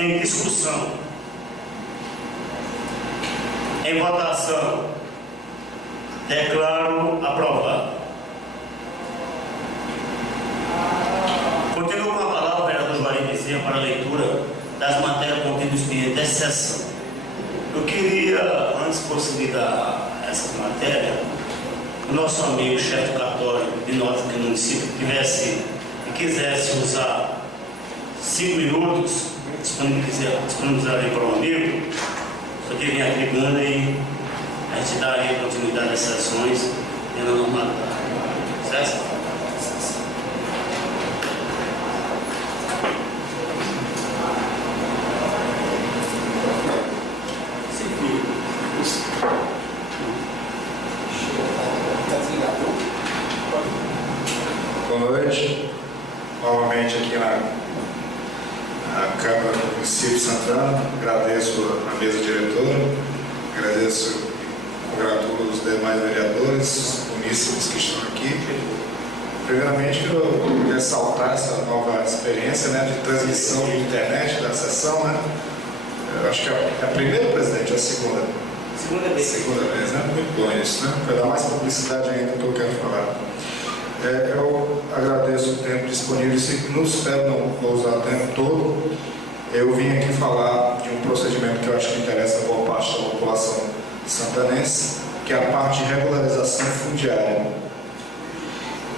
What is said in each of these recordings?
em discussão. Em votação, declaro aprovado. Continuo com a palavra o vereador Juari Bezerra para a leitura das matérias contidas no expediente dessa sessão. Eu queria, antes de prosseguir essa matéria, o nosso amigo chefe do cartório de nota aqui no município tivesse e quisesse usar 5 minutos, disponibilizarei para um amigo, só que vem à tribuna e a gente daria continuidade às sessões e na normalidade. Certo? Boa noite, novamente aqui na Câmara do Município de Santana. Agradeço a mesa diretora, agradeço e congratulo os demais vereadores, munícipes que estão aqui. Primeiramente, eu ressaltar essa nova experiência, né, de transmissão de internet da sessão, né? Eu acho que é a primeira, presidente, ou a segunda? Segunda vez, né? Muito bom isso, né? Para dar mais publicidade ainda do que eu quero falar. Eu agradeço o tempo disponível, 5 minutos, espero não vou usar o tempo todo. Eu vim aqui falar de um procedimento que eu acho que interessa a boa parte da população santanense, que é a parte de regularização fundiária.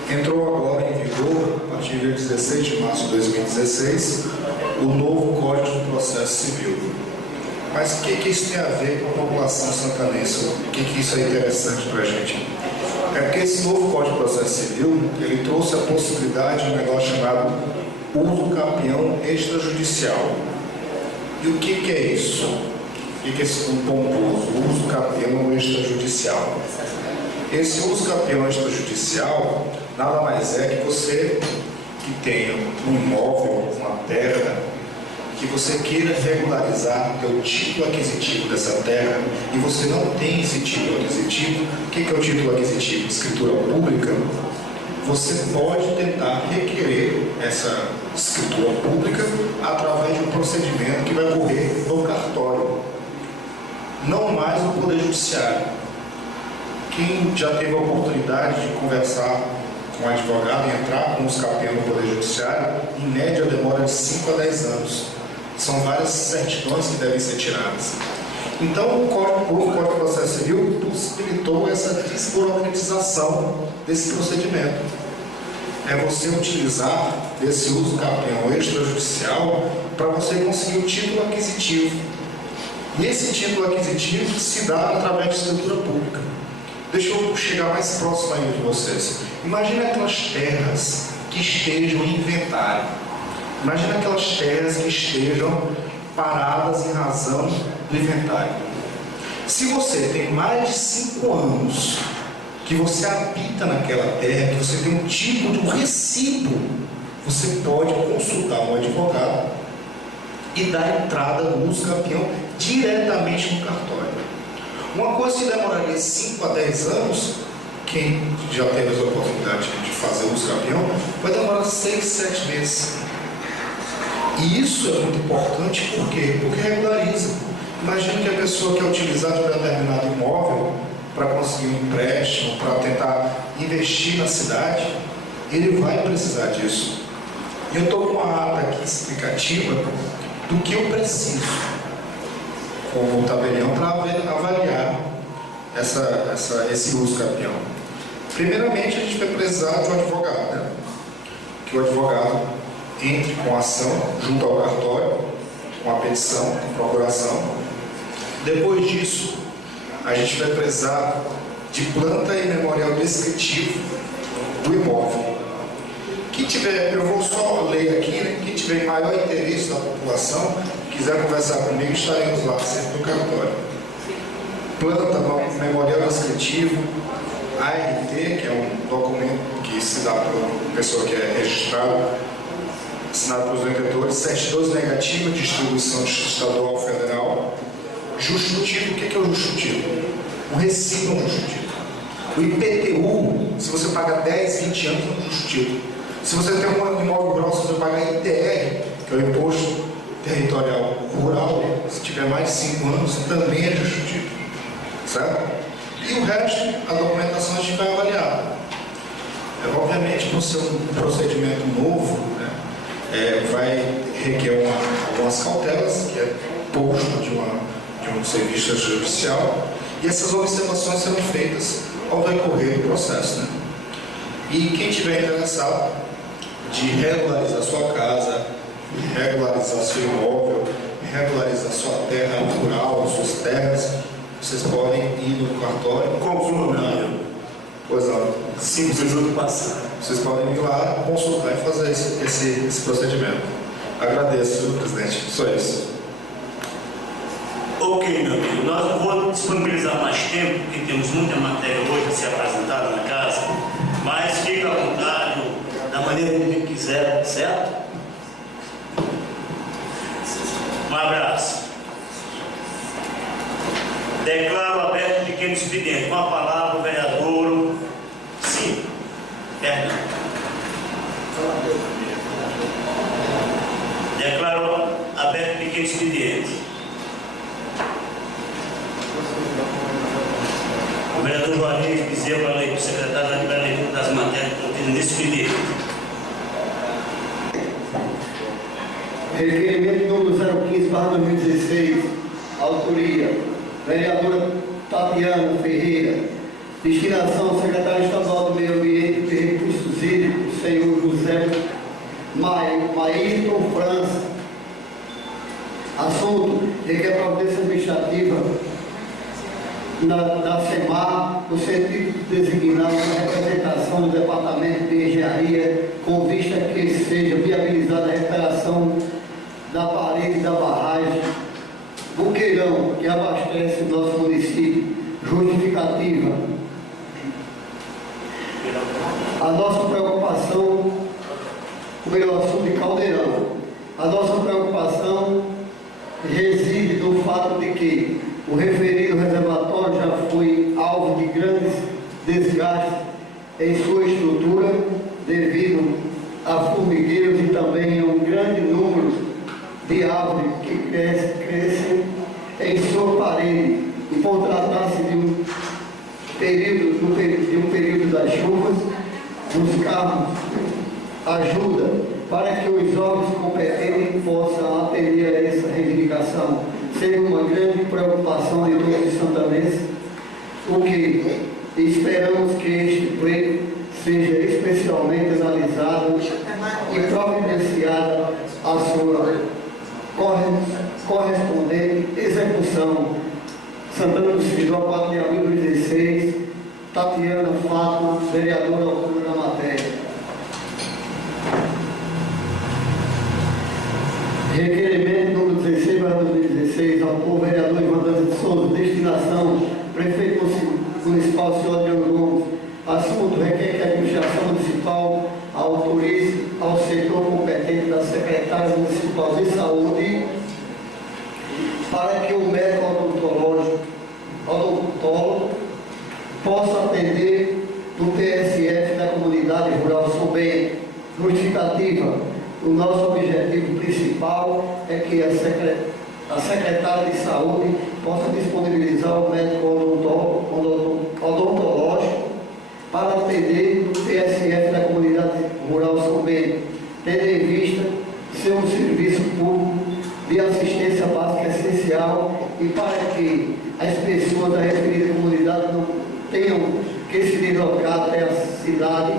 Entrou agora em vigor, a partir do dia 16 de março de 2016, o novo Código de Processo Civil. Mas o que isso tem a ver com a população santanense? O que isso é interessante para a gente? É porque esse novo Código de Processo Civil, ele trouxe a possibilidade de um negócio chamado uso capião extrajudicial. E o que é isso? O que é esse pomposo? Uso capião extrajudicial. Esse uso capião extrajudicial nada mais é que você que tenha um imóvel, uma terra, que você queira regularizar o título aquisitivo dessa terra e você não tem esse título aquisitivo. O que é o título aquisitivo? Escritura pública. Você pode tentar requerer essa escritura pública através de um procedimento que vai ocorrer no cartório, não mais no Poder Judiciário. Quem já teve a oportunidade de conversar com o advogado e entrar com os capiões no Poder Judiciário, em média demora de 5 a 10 anos. São várias certidões que devem ser tiradas. Então, o Código de Processo Civil possibilitou essa desburocratização desse procedimento. É você utilizar esse uso capião extrajudicial para você conseguir o título aquisitivo. E esse título aquisitivo se dá através de escritura pública. Deixa eu chegar mais próximo ainda de vocês. Imagina aquelas terras que estejam em inventário. Imagina aquelas terras que estejam paradas em razão do inventário. Se você tem mais de 5 anos que você habita naquela terra, que você tem um tipo de um recibo, você pode consultar um advogado e dar entrada no uso capião diretamente no cartório. Uma coisa que demoraria 5 a 10 anos, quem já teve a oportunidade de fazer o uso capião, vai demorar 6, 7 meses. E isso é muito importante, por quê? Porque regulariza. Imagina que a pessoa quer utilizar de um determinado imóvel para conseguir um empréstimo, para tentar investir na cidade, ele vai precisar disso. E eu estou com uma ata aqui explicativa do que eu preciso, como tabelião, para avaliar esse uso capião. Primeiramente, a gente vai precisar de um advogado, né? Que o advogado entre com a ação junto ao cartório, com a petição, com a procuração. Depois disso, a gente vai precisar de planta e memorial descritivo do imóvel. Quem tiver, eu vou só ler aqui, né? Quem tiver maior interesse da população, quiser conversar comigo, estaremos lá, sempre no cartório. Planta, memorial descritivo, ART, que é um documento que se dá para a pessoa que é registrada, assinado pelos vendedores, certidões negativas, distribuição estadual federal, justo título. O que é o justo título? O recibo é um justo título. O IPTU, se você paga 10, 20 anos, é um justo título. Se você tem um imóvel grosso, você vai pagar ITR, que é o Imposto territorial rural, se tiver mais de 5 anos, também é justificado, certo? E o resto, a documentação a gente vai avaliar. Obviamente, por ser um procedimento novo, né, vai requer algumas cautelas, que é posto de um serviço judicial, e essas observações serão feitas ao decorrer do processo, né? E quem estiver interessado de regularizar sua casa, regularizar seu imóvel, regularizar sua terra rural, suas terras, vocês podem ir no cartório. Conclua, meu amigo. Pois não. 5 minutos passados. Vocês podem ir lá, consultar e fazer esse procedimento. Agradeço, senhor presidente. Só isso. Ok, meu amigo. Nós não vamos disponibilizar mais tempo, porque temos muita matéria hoje a ser apresentada na casa, mas fica à vontade, da maneira que quiser, certo? Um abraço. Declaro aberto o pequeno expediente. Com a palavra, o vereador. Sim. Perdão. Declaro aberto o pequeno expediente. O vereador Juarez Bezerra vai ler para o secretário da leitura das matérias contidas nesse expediente. Requerimento número 015/2016, autoria, vereadora Tatiana Ferreira, destinação, secretário estadual do Meio Ambiente e Recursos Hídricos, senhor José Maírton França. Assunto, requer providência administrativa da SEMAR, no sentido de designar uma representação do Departamento de Engenharia, com vista que seja viabilizada a recuperação da parede da barragem Buqueirão, que abastece o nosso município. Justificativa. A nossa preocupação, o melhor assunto de Caldeirão, a nossa preocupação reside no fato de que o referido reservatório já foi alvo de grandes desgastes em sua estrutura, devido a formigueiros e também a um grande número de árvores que crescem em sua parede. E por tratar-se de um período das chuvas, buscarmos ajuda para que os órgãos competentes possam atender a essa reivindicação. Seria uma grande preocupação de todos os santanenses, o que esperamos que este pleito seja especialmente analisado e providenciada a sua correspondente execução. Santana do Cidó, 4 de abril de 2016, Tatiana Fátima, vereadora autora da matéria. Requerimento número 16/2016, autor vereador Ivan de Souza, destinação, prefeito municipal, senhor Adriano Gomes. Assunto, requer que a administração municipal autorize ao setor competente da Secretaria Municipal de Saúde para que o médico odontólogo possa atender do PSF da comunidade rural São Bento. Justificativa. O nosso objetivo principal é que a secretária de saúde possa disponibilizar o médico odontológico para atender do PSF da comunidade rural São Bento, tendo em vista ser um serviço público de assistência básica essencial e para que as pessoas da referida comunidade não tenham que se deslocar até a cidade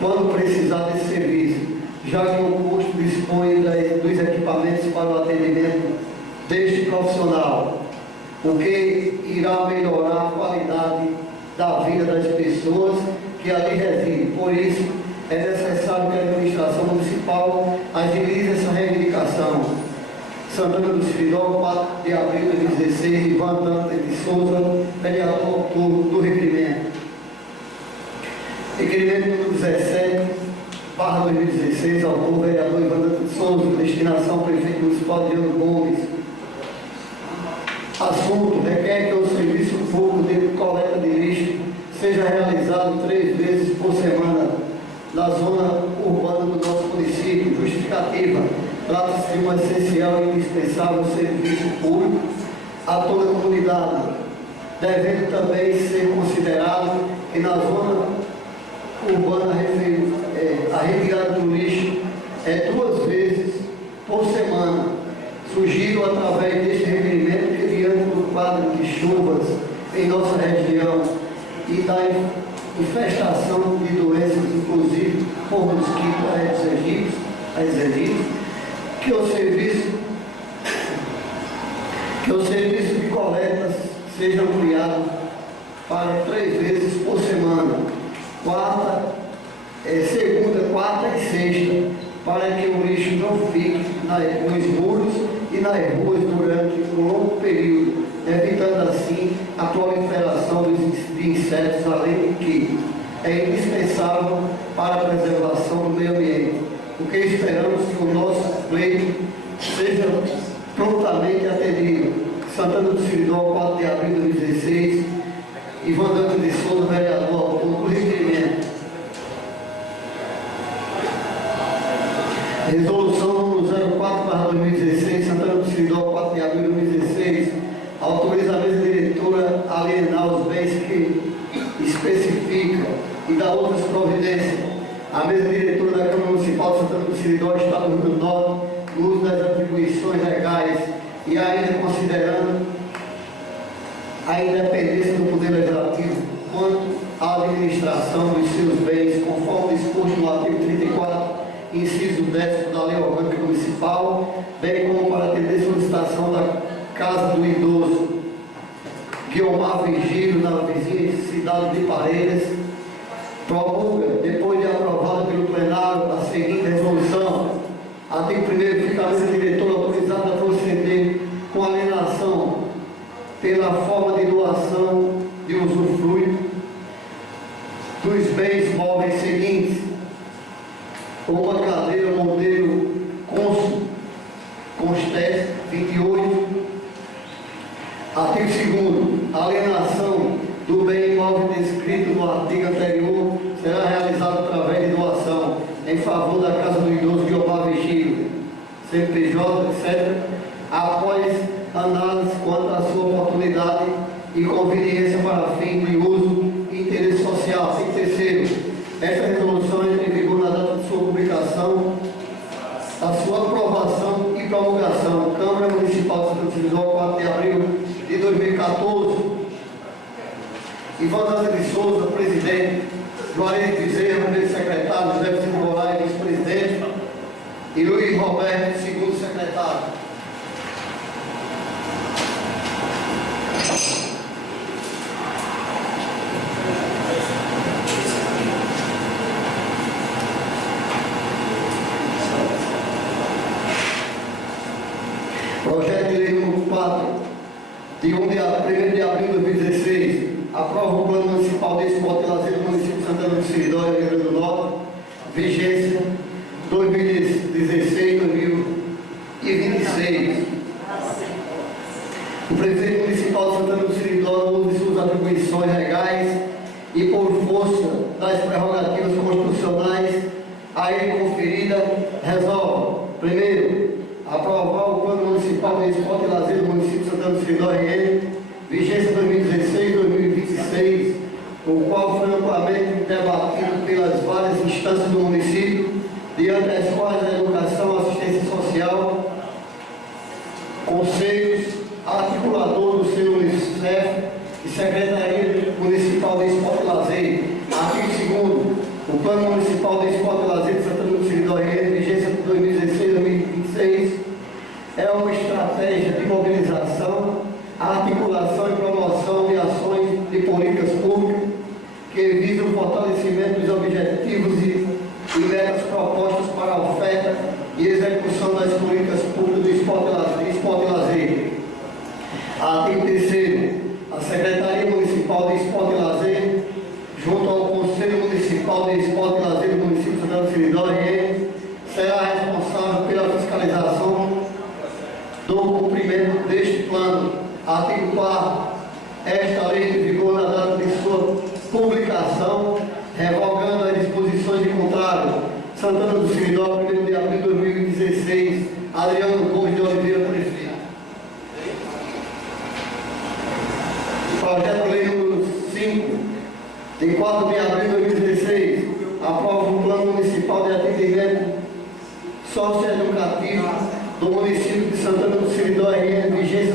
quando precisar desse serviço, já que o custo dispõe dos equipamentos para o atendimento deste profissional, o que irá melhorar a qualidade da vida das pessoas que ali residem. Por isso, é necessário que a administração municipal agilize essa reivindicação. Santana do Cidó, 4 de abril de 2016, Ivan Dante de Souza, vereador do requerimento. Requerimento número 17/2016, autor vereador Ivan Dante de Souza, destinação prefeito municipal Adriano Gomes. Assunto, requer que o serviço público de coleta de lixo seja realizado 3 vezes por semana na zona urbana do nosso município. Justificativa. trata-se de um essencial e indispensável serviço público a toda a comunidade, devendo também ser considerado que na zona urbana a retirada do lixo é 2 vezes por semana. Sugiro, através deste requerimento, que diante do quadro de chuvas em nossa região e da infestação de doenças, inclusive por mosquito Aedes aegypti, que o serviço de coletas seja ampliado para 3 vezes por semana, segunda, quarta e sexta, para que o lixo não fique nos muros e nas ruas durante um longo período, evitando assim a proliferação de insetos, além de que é indispensável para a preservação do meio ambiente. O que esperamos que o nosso pleito seja prontamente atendido. Santana do Seridó, 4 de abril de 2016, Ivan Dantas de Souza, vereador, autor do requerimento. Resolução número 04/2016, Santana do Seridó, 4 de abril de 2016, autoriza a mesa diretora a alienar os bens que especifica e dá outras providências. A mesa diretora da Câmara Municipal de Santana do Seridó, Estado do Rio Grande do Norte, no uso das atribuições legais e ainda considerando a independência do Poder Legislativo quanto à administração dos seus bens, conforme disposto no artigo 34, inciso 10º da Lei Orgânica Municipal, bem como para atender solicitação da Casa do Idoso Guiomar Vigílio, na vizinha cidade de Parelhas, promulga, depois de aprovada pelo plenário, a seguinte resolução. Artigo 1º, fica a mesa diretora autorizada a proceder com alienação pela forma de doação de usufruto dos bens móveis seguintes: uma cadeira modelo Constest 28. Artigo 2º, a alienação do bem imóvel descrito no artigo anterior será realizada através de doação em favor da Casa do Idoso Guiomar Vigílio, CNPJ, etc., após análise quanto à sua oportunidade e conveniência para fim de uso e interesse social. Artigo 3º, esta resolução entra em vigor na data de sua publicação, a sua aprovação e promulgação. Câmara Municipal de Santana do Seridó, 4 de abril de 2014. Ivan Dantas de Souza, presidente. Juarez Bezerra, primeiro secretário. José Vicente Moraes, vice-presidente. E Luiz Roberto, segundo secretário. Projeto de lei número 4, de 1 de abril de 2016, aprova o Plano Municipal de Esporte e Lazer do município de Santana do Seridó, Rio Grande do Norte, vigência 2016-2026. O prefeito municipal de Santana do Seridó, no uso de suas atribuições legais e por força das prerrogativas constitucionais a ele conferida, resolve: primeiro, aprovar o Plano Municipal de Esporte e Lazer do município de Santana do Seridó, vigência 2016-2026, o qual foi amplamente debatido pelas várias instâncias do município, diante das quais a educação, assistência social, conselhos, articulador do seu Unicef e Secretaria Municipal de Esporte e Lazer. Artigo 2º, o Plano Municipal de Esporte e Lazer de Santana do Seridó, vigência 2016-2026, é uma estratégia de mobilização, articulação e promoção de ações de políticas públicas que visam o fortalecimento dos objetivos e metas propostas para a oferta e execução das políticas públicas do esporte e lazer. Artigo 3º. A Secretaria Municipal de Esporte e Lazer, junto ao Conselho Municipal de Esporte e Lazer do município de Santana do Seridó, será responsável pela fiscalização do cumprimento deste plano. Artigo 4º. Esta lei em vigor na data de sua publicação, revogando as disposições de contrário. Santana do Seridó, 1º de abril de 2016, Adriano Gomes de Oliveira, prefeito. Projeto de lei número 5, de 4 de abril de 2016, aprova o Plano Municipal de Atendimento Socioeducativo do município de Santana do Seridó, RN, vigência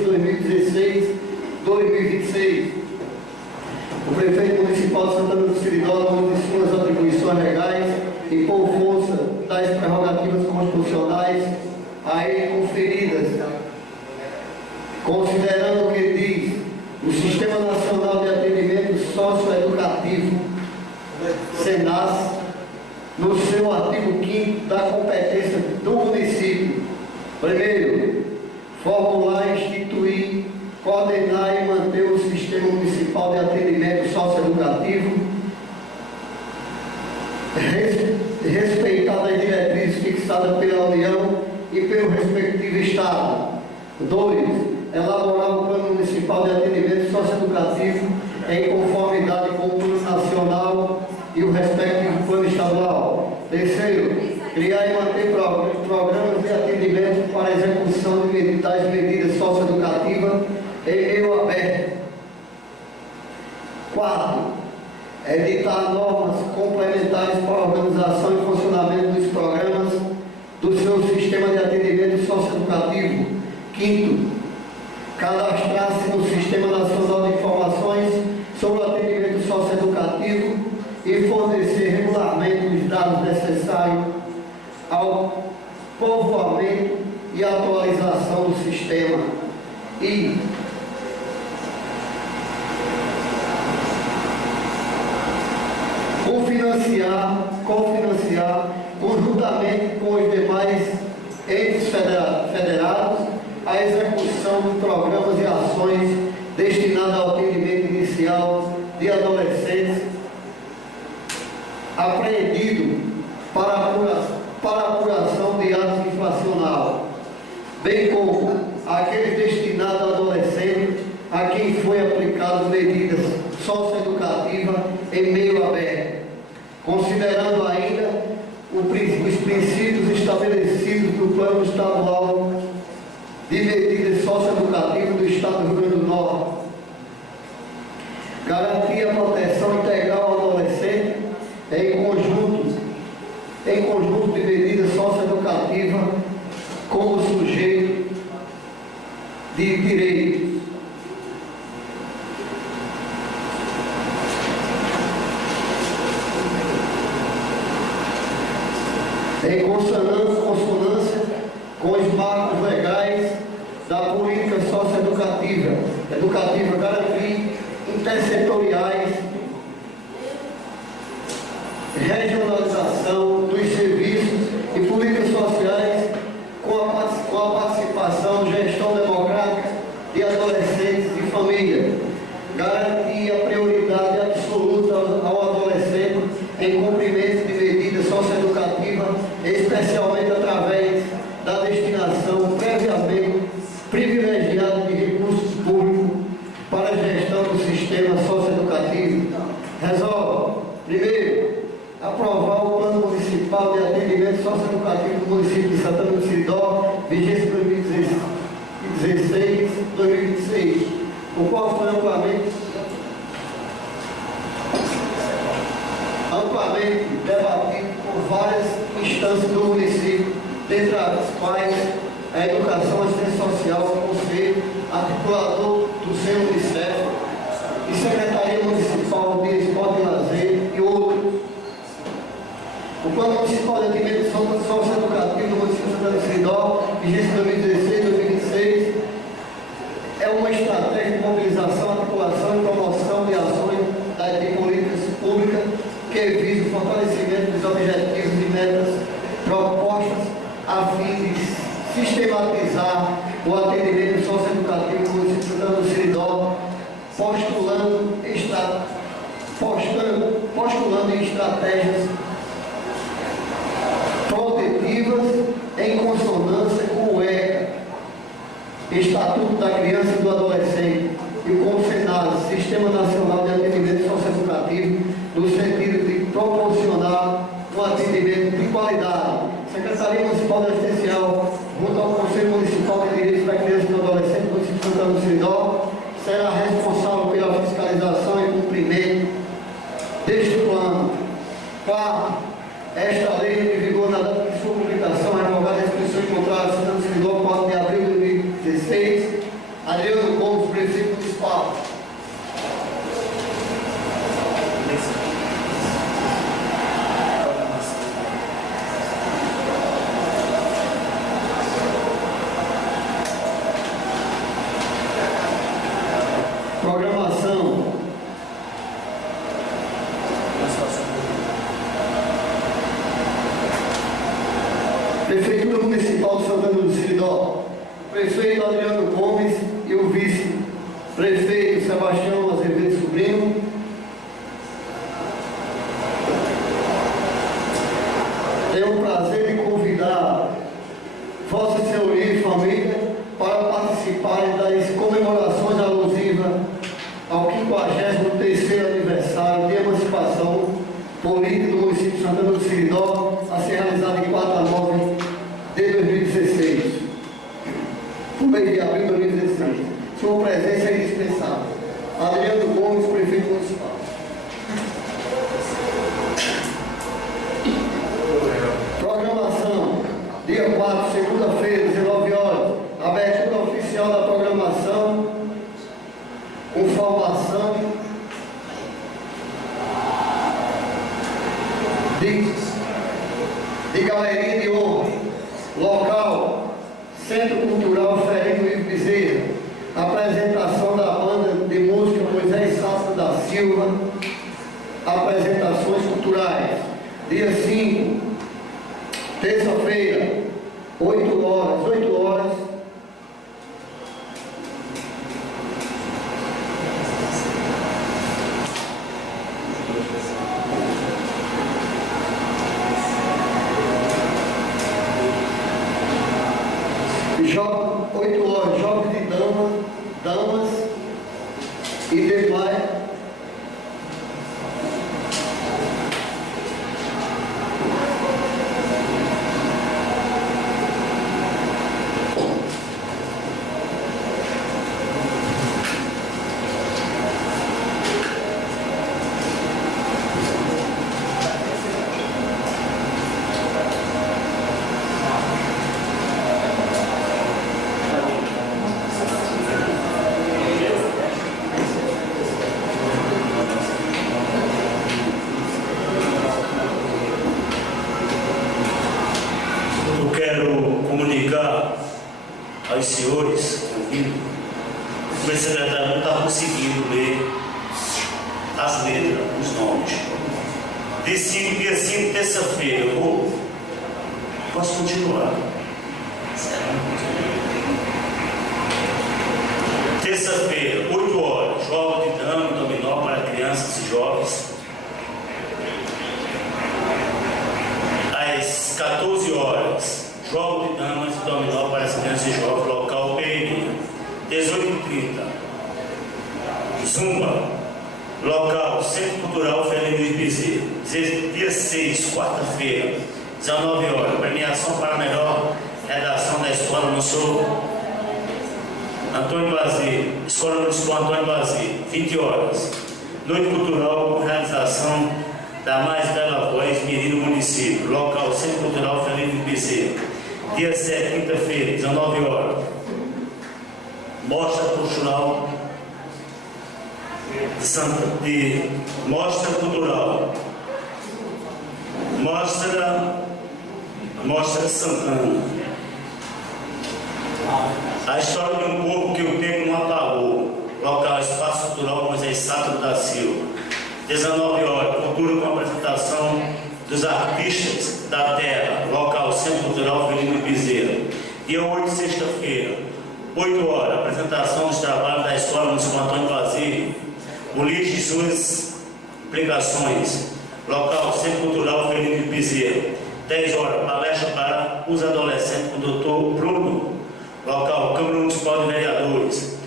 2016-2026. O prefeito municipal de Santana do Seridó, no âmbito de suas atribuições legais e por força das prerrogativas constitucionais a ele conferidas, considerando o que diz o Sistema Nacional de Atendimento Socioeducativo, SENAS, no seu artigo 5º da competência do município. Primeiro, formular, instituir, coordenar e manter o Sistema Municipal de Atendimento Socioeducativo, respeitar as diretrizes fixadas pela União e pelo respectivo Estado. 2. Elaborar o Plano Municipal de Atendimento Socioeducativo em conformidade com o Plano Nacional e o respectivo Plano Estadual. 3. Criar e manter programas de atendimento para a execução das medidas socioeducativas em meio aberto. 4. Editar normas complementares para a organização e funcionamento dos programas do seu sistema de atendimento socioeducativo. 5. Cadastrar-se no Sistema Nacional de Informações sobre o Atendimento Socioeducativo e fornecer regularmente os dados necessários ao povoamento e atualização do sistema. E cofinanciar conjuntamente com os demais entes federados a execução de programas e ações destinadas ao atendimento inicial de adolescentes apreendidos para apuração de atos infracional, bem como aqueles destinados a adolescentes a quem foi aplicado medidas socioeducativas em meio aberto, considerando ainda os princípios estabelecidos no Plano Estadual de Medidas Socioeducativas do Estado do Rio Grande do Norte. Garantir a proteção integral ao adolescente em conjunto de medidas socioeducativas como sujeito de direitos. Em consonância com os marcos legais da política socioeducativa, garantir intersetoriais, regionalização dos serviços e políticas sociais com a participação, gestão democrática de adolescentes e família, garantir a prioridade absoluta ao adolescente em cumprimento de medidas socioeducativas, especialmente através da destinação previamente privilegiada de recursos públicos para a gestão do sistema socioeducativo. Resolve, primeiro, aprovar o Plano Municipal de Atendimento Socioeducativo do município de Santana do Seridó, vigência 2016-2026, o qual foi amplamente debatido por várias instâncias do município, dentre as quais a Educação, Assistência Social, o Conselho Articulador do seu Unicef e Secretaria Municipal de Esporte e Lazer e outros. O Plano Municipal de Atendimento Socioeducativo do município de Santana do Seridó, vigência 2016-2026, é uma estratégia de mobilização, articulação e promoção de ações de políticas públicas que visa o fortalecimento dos objetivos e metas propostas a fim de sistematizar o atendimento socioeducativo do município de Santana do Seridó, postulando estratégias protetivas em consonância com o ECA, Estatuto da Criança e do Adolescente, e com o SENAS, Sistema Nacional de Atendimento Socioeducativo, no sentido de proporcionar um atendimento de qualidade. Secretaria Municipal de Assistencial, junto ao Conselho Municipal de Direitos da Criança e do Adolescente do município de Santana do Seridó será responsável pela fiscalização e cumprimento deste plano. Quarto, esta lei em vigor na data de sua publicação, revogada a inscrição encontrada em Santana do Seridó, 4 de abril de 2016, Adriano Gomes, prefeito municipal. Programação. Prefeitura Municipal de Santana do Seridó. Prefeito Adriano Gomes e o vice-prefeito Sebastião Azevedo Sobrinho. Tenho o prazer de convidar Vossa Senhoria e família para participarem das comemorações alusivas ao 53º aniversário de emancipação política do município de Santana do Seridó, a ser realizado em 4 a 9 de 2016, no mês de abril de 2016. Sua presença é indispensável. Adriano Gomes, prefeito municipal. Programação. Dia 4, segunda-feira, 19 horas. Abertura oficial da programação, com formação de galeria de honra. Local, Centro Cultural Ferino Ivo Bezerra. Apresentação da banda de música Moisés Sassa da Silva. Apresentações culturais. Dia 5, terça-feira, 8 horas. Jogos de damas e demais. Aos senhores, o secretário não está conseguindo ler as letras, os nomes. Dia 5, terça-feira, eu posso continuar. Terça-feira, 8 horas, jogo de dama e dominó para crianças e jovens. Às 14 horas, jogo de damas e dominó para as crianças e jovens, local Pereirinha. 18h30, zumba, local Centro Cultural Ferino Ivo Bezerra. Dia 6, quarta-feira, 19 horas, premiação para a melhor redação da escola no Sul, Antônio Basílio, Escola Municipal Antônio Basílio. 20 horas, noite cultural com realização da mais bela voz menino município, local Centro Cultural Ferino Ivo Bezerra. Dia 7, quinta-feira, 19 horas, mostra cultural de mostra cultural, mostra Santana, a história de um povo que o tempo não apagou, local Espaço Cultural Moisés Sátiro da Silva. 19 horas, cultura com apresentação dos artistas da terra, local Centro Cultural Ferino Bezerra. Dia 8, sexta-feira, 8 horas, apresentação dos trabalhos da Escola Municipal Antônio Basílio, Ulisses e suas implicações, local Centro Cultural Ferino Bezerra. 10 horas, palestra para os adolescentes com o Dr. Bruno, local Câmara Municipal de Vereadores.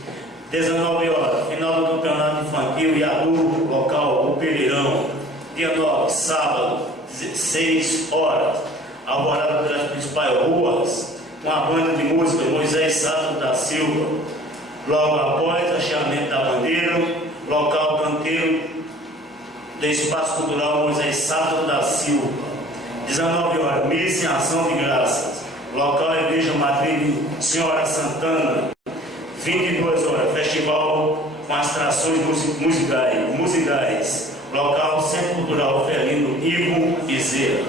19 horas, final do campeonato infantil e adulto, local O Pereirão. Dia 9, sábado, 16 horas, alvorada pelas principais ruas com a banda de música Moisés Sato da Silva, logo após o hasteamento da bandeira, local canteiro do Espaço Cultural Moisés Sato da Silva. 19 horas, missa em ação de graças, local Igreja Matriz Senhora Santana. 22 horas, festival com as atrações musicais, local Centro Cultural Felino Ivo Bezerra.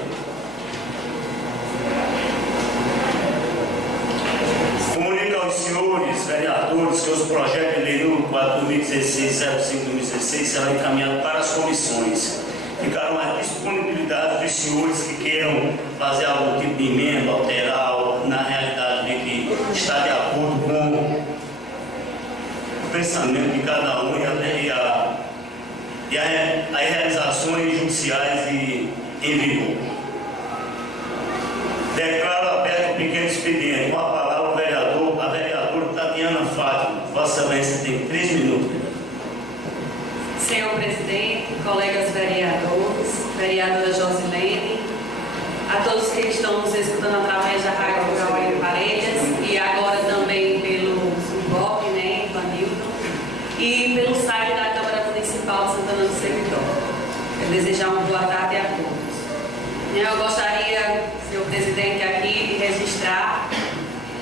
Comunica aos senhores vereadores que os projetos de lei número 4.016/05/2016 serão encaminhados para as comissões. Ficaram à disponibilidade dos senhores que queiram fazer algum tipo de emenda, alterar, na realidade de que está de acordo com o pensamento de cada um e as realizações judiciais em vigor. Declaro aberto o pequeno expediente. Com a palavra o vereador, a vereadora Tatiana Fátima. Vossa Excelência tem 3 minutos. Senhor presidente, colegas vereadores, vereadora Josilene, a todos que estão nos escutando através da Rádio Rural em Parelhas e agora também pelo Subop, né, Ivanilton, e pelo site da Câmara Municipal de Santana do Servidor. Quero desejar uma boa tarde a todos. Eu gostaria, senhor presidente, aqui de registrar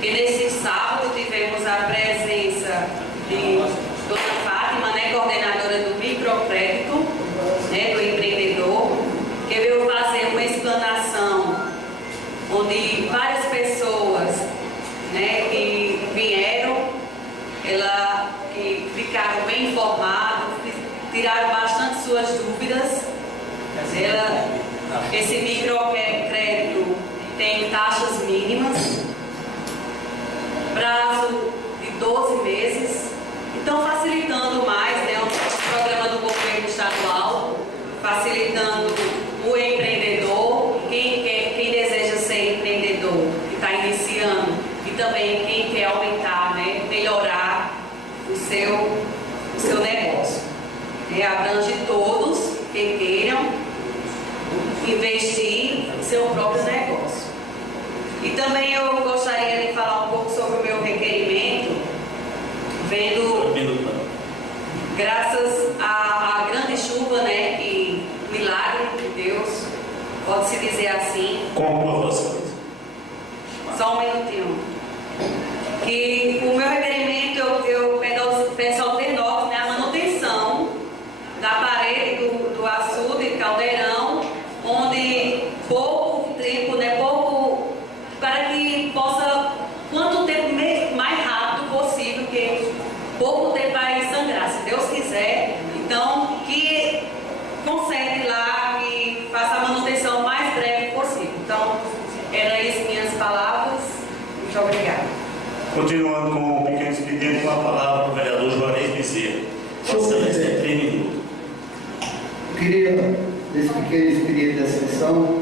que nesse sábado tivemos a presença de Dona Fátima, né, coordenadora do microcrédito, né, do empreendedor, que veio fazer uma explanação onde várias pessoas, né, que vieram, que ficaram bem informadas, tiraram bastante suas dúvidas. Esse microcrédito tem taxas mínimas, prazo de 12 meses, então facilitando mais, né, o programa do governo estadual, facilitando o empreendedor, quem deseja ser empreendedor, que está iniciando, e também quem quer aumentar, né, melhorar o seu negócio. Abrange todos que queiram investir em seu próprio negócio. E também eu gostaria de falar um pouco sobre o meu requerimento, graças à grande chuva, né, que milagre de Deus, pode-se dizer assim. Conclua, Vossa Excelência. Só um minutinho. Que o meu requerimento, eu peço ao TENOX, né, a manutenção da parede do açude, caldeirão, onde pouco tempo, né, para que possa, quanto tempo mais rápido possível, porque pouco tempo vai sangrar, se Deus quiser. Então, que consente lá e faça a manutenção o mais breve possível. Então, eram essas minhas palavras. Muito obrigada. Continuando com o pequeno expediente, com a palavra para o vereador Juarez Bezerra. Vossa Excelência tem 3 minutos. Eu queria, nesse pequeno expediente da sessão,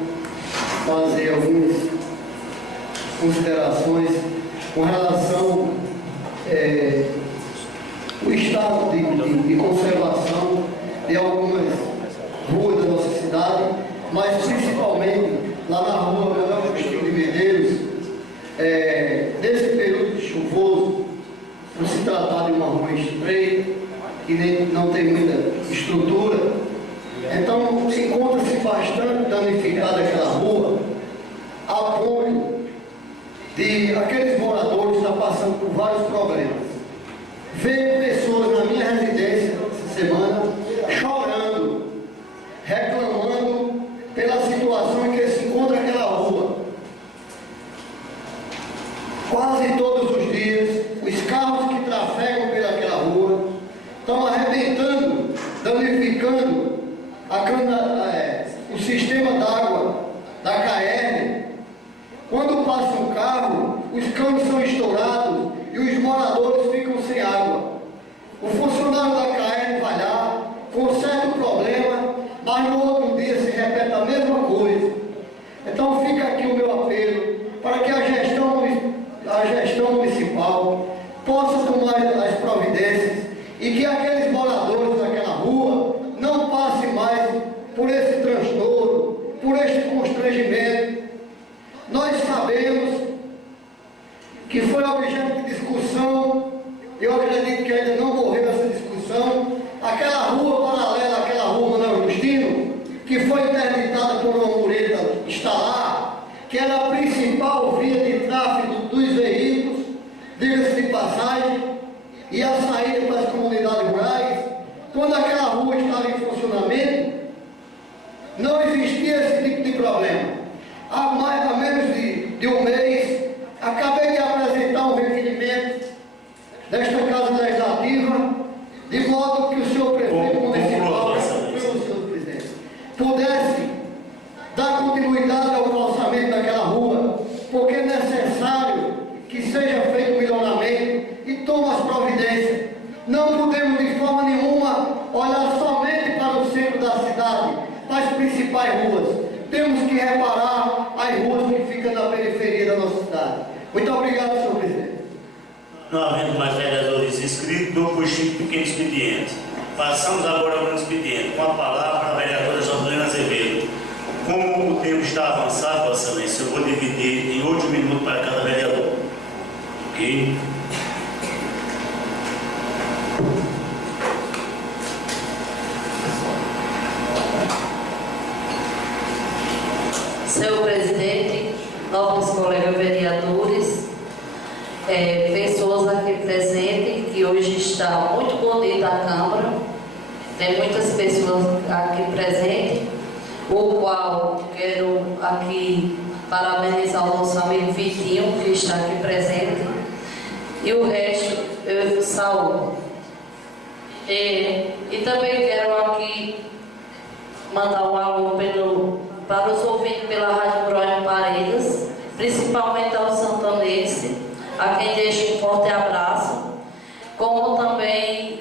fazer algumas considerações com relação ao estado de conservação de algumas ruas da nossa cidade, mas principalmente lá na rua Manuel Agostinho de Medeiros, nesse período chuvoso, por se tratar de uma rua estreita, que não tem muita estrutura, então encontra-se bastante danificada aquela rua, a ponto de aqueles moradores estar passando por vários problemas. Veio pessoas na minha residência essa semana chorando, reclamando pela situação em que se encontra aquela rua. Quase todos os dias, os carros que trafegam pelaquela rua estão arrebentando, danificando o sistema d'água da CAERN. Quando passa um carro, os canos são estourados e os moradores ficam sem água. O funcionário da CAERN vai lá, conserta o problema, mas no outro dia se repete a mesma coisa. Então fica aqui o meu apelo para que a gestão municipal possa tomar as providências e que aqueles moradores daquela rua não passem mais por esse transtorno, por este constrangimento. Nós sabemos objeto de discussão, eu acredito que ainda não morreu essa discussão, aquela rua paralela, aquela rua Manuel Justino, que foi interditada por uma mureta instalar, que era a principal via de tráfego dos veículos, diga-se de passagem, e a saída para as comunidades rurais. Quando aquela rua estava em funcionamento, não existia esse tipo de problema. Há menos de um mês, acabei de apresentar um requerimento desta Casa Legislativa, de modo que o senhor prefeito municipal, pudesse dar continuidade ao calçamento daquela rua, porque é necessário que seja feito um melhoramento e tome as providências. Não podemos de forma nenhuma olhar somente para o centro da cidade, para as principais ruas. Temos que reparar as ruas que ficam na periferia da nossa cidade. Muito obrigado, senhor presidente. Não havendo mais vereadores inscritos, dou por extinto pequeno expediente. Passamos agora ao grande expediente. Com a palavra, a vereadora Josilene Azevedo. Como o tempo está avançado, Vossa Excelência, eu vou dividir em 8 minutos para cada vereador. Ok? Senhor presidente, nobres colegas vereadores, pessoas aqui presentes, que hoje está muito bonita a Câmara, tem muitas pessoas aqui presentes, o qual quero aqui parabenizar o nosso amigo Vitinho, que está aqui presente, e o resto eu saúdo. E também quero aqui mandar um alô para os ouvintes pela Rádio Groen Paredes, principalmente aos santanenses, a quem deixo um forte abraço, como também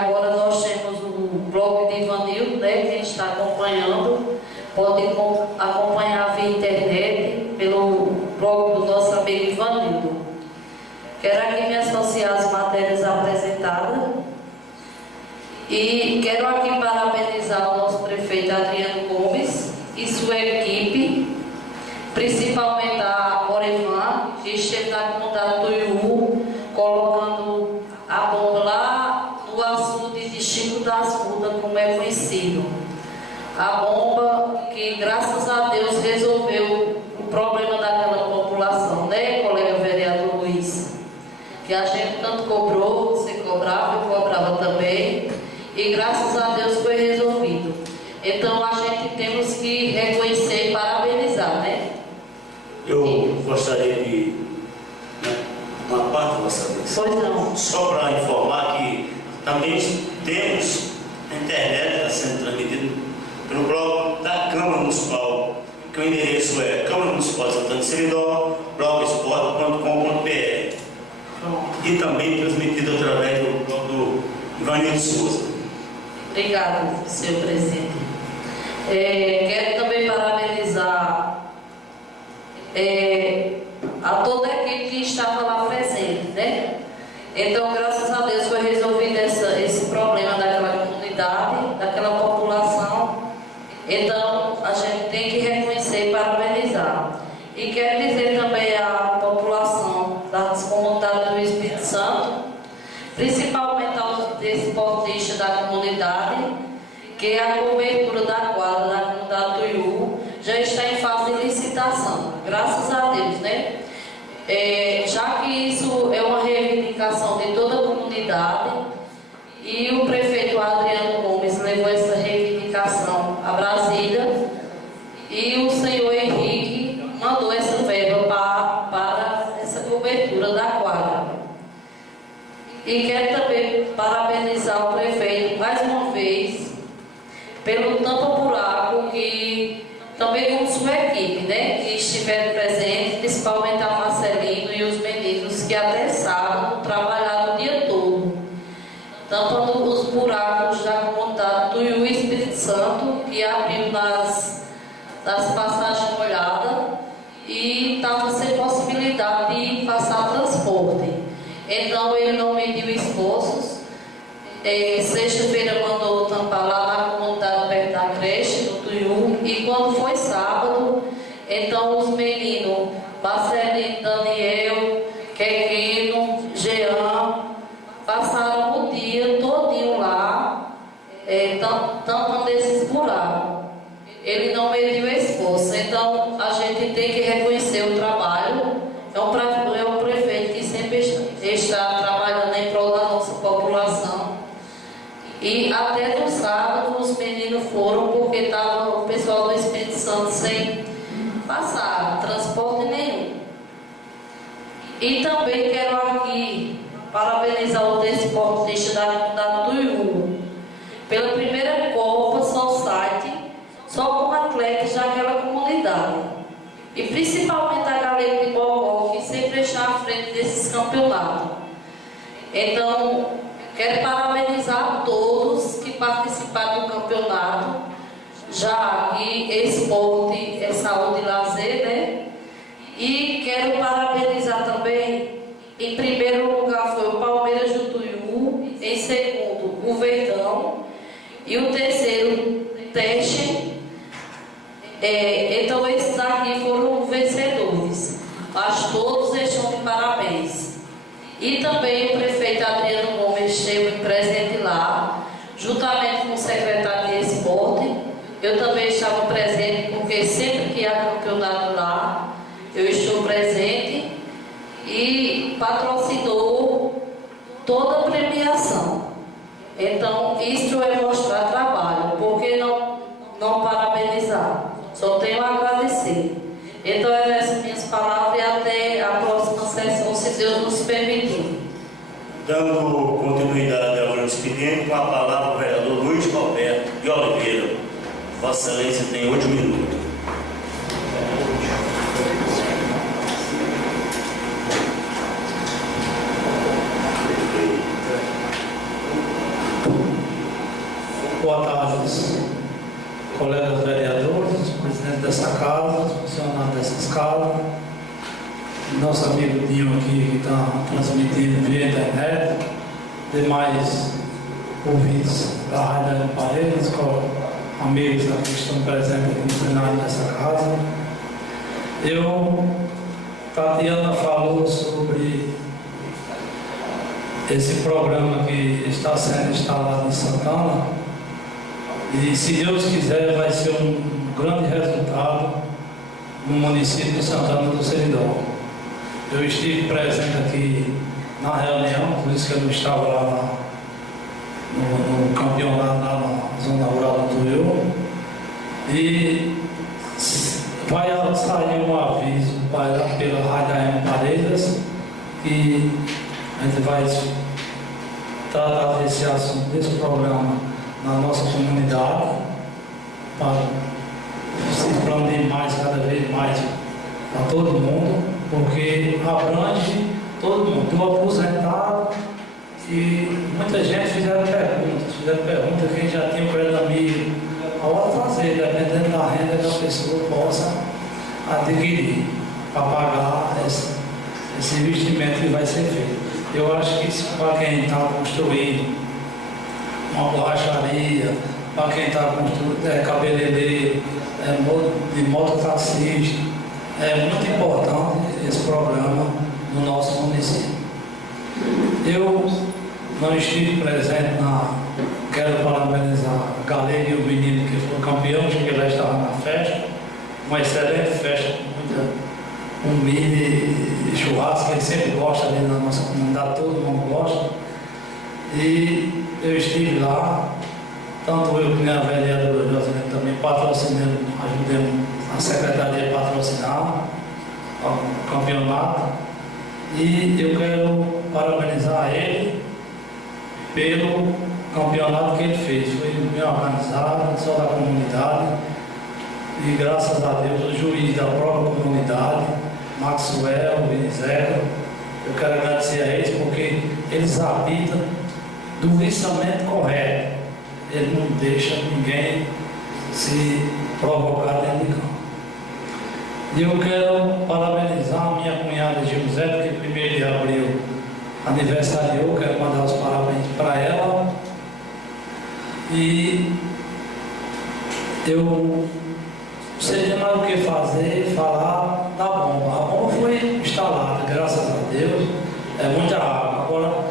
agora nós temos o blog de Ivanildo, né, quem está acompanhando, pode acompanhar via internet pelo blog do nosso amigo Ivanildo. Quero aqui me associar às matérias apresentadas e quero aqui parabenizar o nosso prefeito Adriano Gomes e sua equipe, principalmente a Orivan, que esteve na comunidade do Iú, colocando a bomba lá no açude de Chico das Putas, como é conhecido. A bomba que, graças a Deus, resolveu o problema daquela população, né, colega vereador Luiz? Que a gente tanto cobrou, você cobrava, eu cobrava também, e graças a Deus foi resolvido. Então a gente temos que reconhecer e parabenizar, né? Eu gostaria de uma parte, Vossa Excelência. Pois não. Só para informar que também temos a internet está sendo transmitida pelo blog da Câmara Municipal, que o endereço é Câmara Municipal de Santana de Seridó, blogspot.com.br, e também transmitido através do blog do Ivanildo Souza. Obrigado, senhor presidente. Quero também parabenizar a toda a equipe que estava lá presente, né? Então, graças a Deus, foi resolvido esse problema daquela comunidade, daquela população. Então, a gente tem que reconhecer e parabenizar. E quero dizer também à população das comunidades do Espírito Santo, principalmente aos desportistas da comunidade, que a cobertura da quadra da comunidade do Iú já está em fase de licitação, graças a Deus, né? Já que isso é uma reivindicação de toda a comunidade, e o prefeito Adriano Gomes levou essa reivindicação a Brasília, e o senhor Henrique mandou essa verba para essa cobertura da quadra. E quero também parabenizar o prefeito mais uma vez pelo tampa-buraco, que também com sua equipe, né, que estiveram presentes, principalmente a Marcelino e os meninos que até sábado trabalharam o dia todo, tampando os buracos da comunidade do Iú Espírito Santo, que abriu nas passagens molhadas e estava sem possibilidade de passar transporte. Então ele não mediu esforços. Sexta-feira mandou tampar lá na comunidade perto da creche, no Tuiú, e quando foi sábado, então os meninos, Marcelino, Daniel, Keke reconhecer o trabalho. É um prefeito que sempre está trabalhando em prol da nossa população. E até no sábado os meninos foram porque estava o pessoal do Espírito Santo sem passar transporte nenhum. E também quero aqui parabenizar o desportista da comunidade do Iú pela primeira Copa Society, só com atletas daquela comunidade. E principalmente a galera de Bogó, que sempre está à frente desses campeonatos. Então, quero parabenizar todos que participaram do campeonato, já que esporte é saúde e lazer, né? E quero parabenizar também, em primeiro lugar foi o Palmeiras do Tuiú, em segundo o Verdão e o terceiro Teste. Então esses aqui foram vencedores. Acho todos estão de parabéns. E também o prefeito Adriano Gomes esteve presente lá, juntamente com o secretário de esporte. Eu também estava presente, porque sempre que há campeonato lá, eu estou presente e patrocinou toda a premiação. Então, isso é mostrar trabalho, porque não parabenizar? Só tenho a agradecer. Então, essas minhas palavras e até a próxima sessão, se Deus nos permitir. Dando continuidade ao expediente, com a palavra o vereador Luiz Roberto de Oliveira. Vossa Excelência tem 8 minutos. Boa tarde, colegas vereadores, presidente dessa casa, funcionários dessas casas, nosso amigo Dinho aqui que está transmitindo via internet, demais ouvintes da Rádio Paredes, amigos que estão presentes aqui no plenário dessa casa. Tatiana falou sobre esse programa que está sendo instalado em Santana. E se Deus quiser, vai ser um grande resultado no município de Santana do Seridó. Eu estive presente aqui na reunião, por isso que eu não estava lá no campeonato, lá na zona rural do Tuiú. E vai sair um aviso pela Rádio AM Paredes e a gente vai tratar desse assunto, desse programa na nossa comunidade, para se expandir mais, cada vez mais para todo mundo, porque abrange todo mundo. Estou aposentado e muita gente fizeram perguntas, quem já tinha um crédito amigo, a hora de fazer, dependendo da renda que a pessoa possa adquirir para pagar esse investimento que vai ser feito. Eu acho que isso para quem está construindo uma borracharia, para quem está construindo cabeleireiro, de mototaxista, é muito importante esse programa no nosso município. Eu não estive presente quero parabenizar a galera e o menino que foi campeão, que lá estava na festa, uma excelente festa, com milho e churrasco, que ele sempre gosta ali na nossa comunidade, todo mundo gosta. E eu estive lá, tanto eu como a vereadora Josilene também patrocinando, ajudando a secretaria a patrocinar o campeonato. E eu quero parabenizar ele pelo campeonato que ele fez. Foi bem organizado, só da comunidade. E graças a Deus, o juiz da própria comunidade, Maxwell, Vinizeca, eu quero agradecer a eles porque eles habitam do liçamento correto. Ele não deixa ninguém se provocar dentro de campo. E eu quero parabenizar a minha cunhada Gilzete, que 1º de abril aniversariou, quero mandar os parabéns para ela. E eu sei mais o que fazer, falar da bomba. A bomba foi instalada, graças a Deus, é muita água. Agora,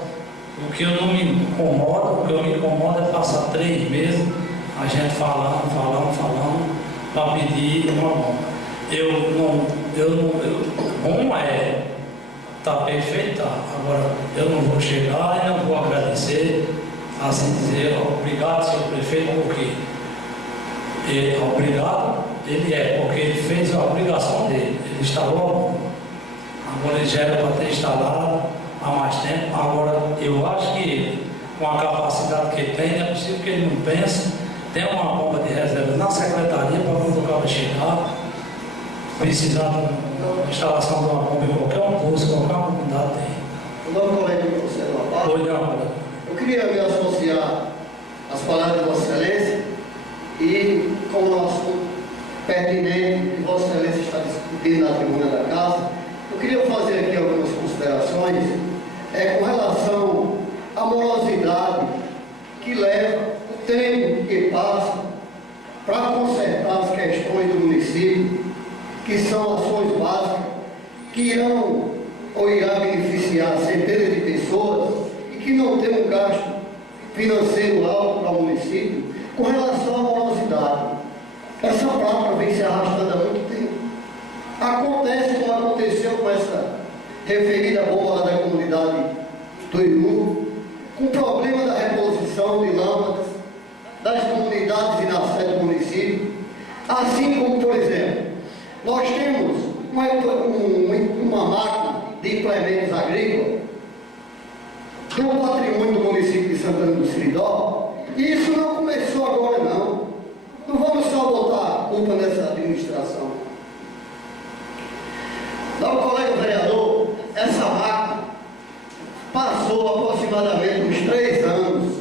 o que eu não me incomoda, o que eu me incomoda é passar 3 meses a gente falando, para pedir uma bomba. Eu não bom tá perfeito, tá. Agora, eu não vou chegar e não vou agradecer, assim dizer, obrigado, senhor prefeito, porque obrigado, porque ele fez a obrigação dele, ele instalou. Agora ele já era para ter instalado há mais tempo. Agora, eu acho que ele, com a capacidade que ele tem, não é possível que ele não pense. Tem uma bomba de reserva na secretaria para quando o cara chegar, precisar de instalação de uma bomba em qualquer posto, qualquer comunidade tem. O novo colega do Conselho da Paz, Oi, não. eu queria me associar às palavras de Vossa Excelência e, como um assunto pertinente que Vossa Excelência está discutindo na tribuna da casa, eu queria fazer aqui algumas considerações com relação à morosidade que leva o tempo que passa para consertar as questões do município, que são ações básicas, que irão ou irá beneficiar centenas de pessoas e que não tem um gasto financeiro alto para o município, com relação à morosidade. Essa prática vem se arrastando há muito tempo. Acontece como aconteceu com essa referida bomba lá da comunidade do Iru, com o problema da reposição de lâmpadas das comunidades e na sede do município, assim como, por exemplo, nós temos uma máquina de implementos agrícolas do patrimônio do município de Santana do Seridó, e isso não começou agora não. Não vamos só botar a culpa nessa administração. Não, colega vereador, essa máquina passou aproximadamente uns 3 anos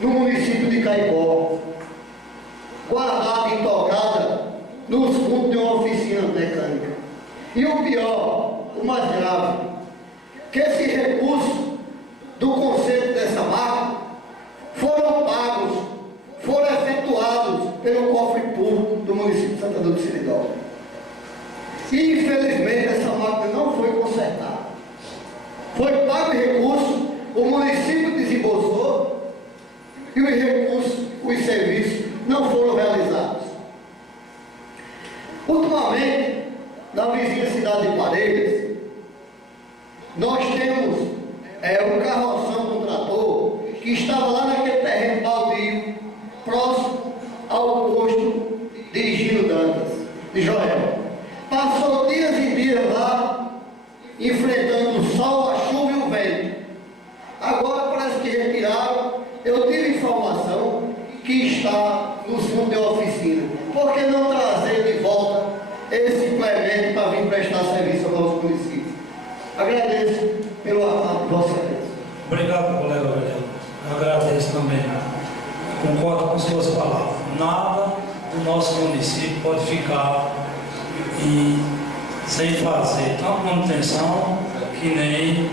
no município de Caicó, guardada e tocada nos fundos de uma oficina mecânica. E o pior, o mais grave, que esse recurso do conserto dessa máquina foram pagos, foram efetuados pelo cofre público do município de Santana do Seridó. E infelizmente essa máquina não foi consertada. Foi pago o recurso, o município desembolsou e os recursos, os serviços não foram realizados. Ultimamente, na vizinha cidade de Parelhas, nós temos um carroção com trator que estava lá naquele terreno baldio, próximo ao posto de Higino Dantas, de Joel. Passou dias e dias lá, enfrentando o sol, a chuva e o vento. Agora parece que retiraram. Eu tive informação que está no fundo de oficina. Por que não trazer de volta esse implemento para vir prestar serviço ao nosso município? Agradeço pelo afago de Vossa Excelência. Obrigado, colega vereador. Eu agradeço também. Concordo com suas palavras. Nada do nosso município pode ficar sem fazer tanto manutenção que nem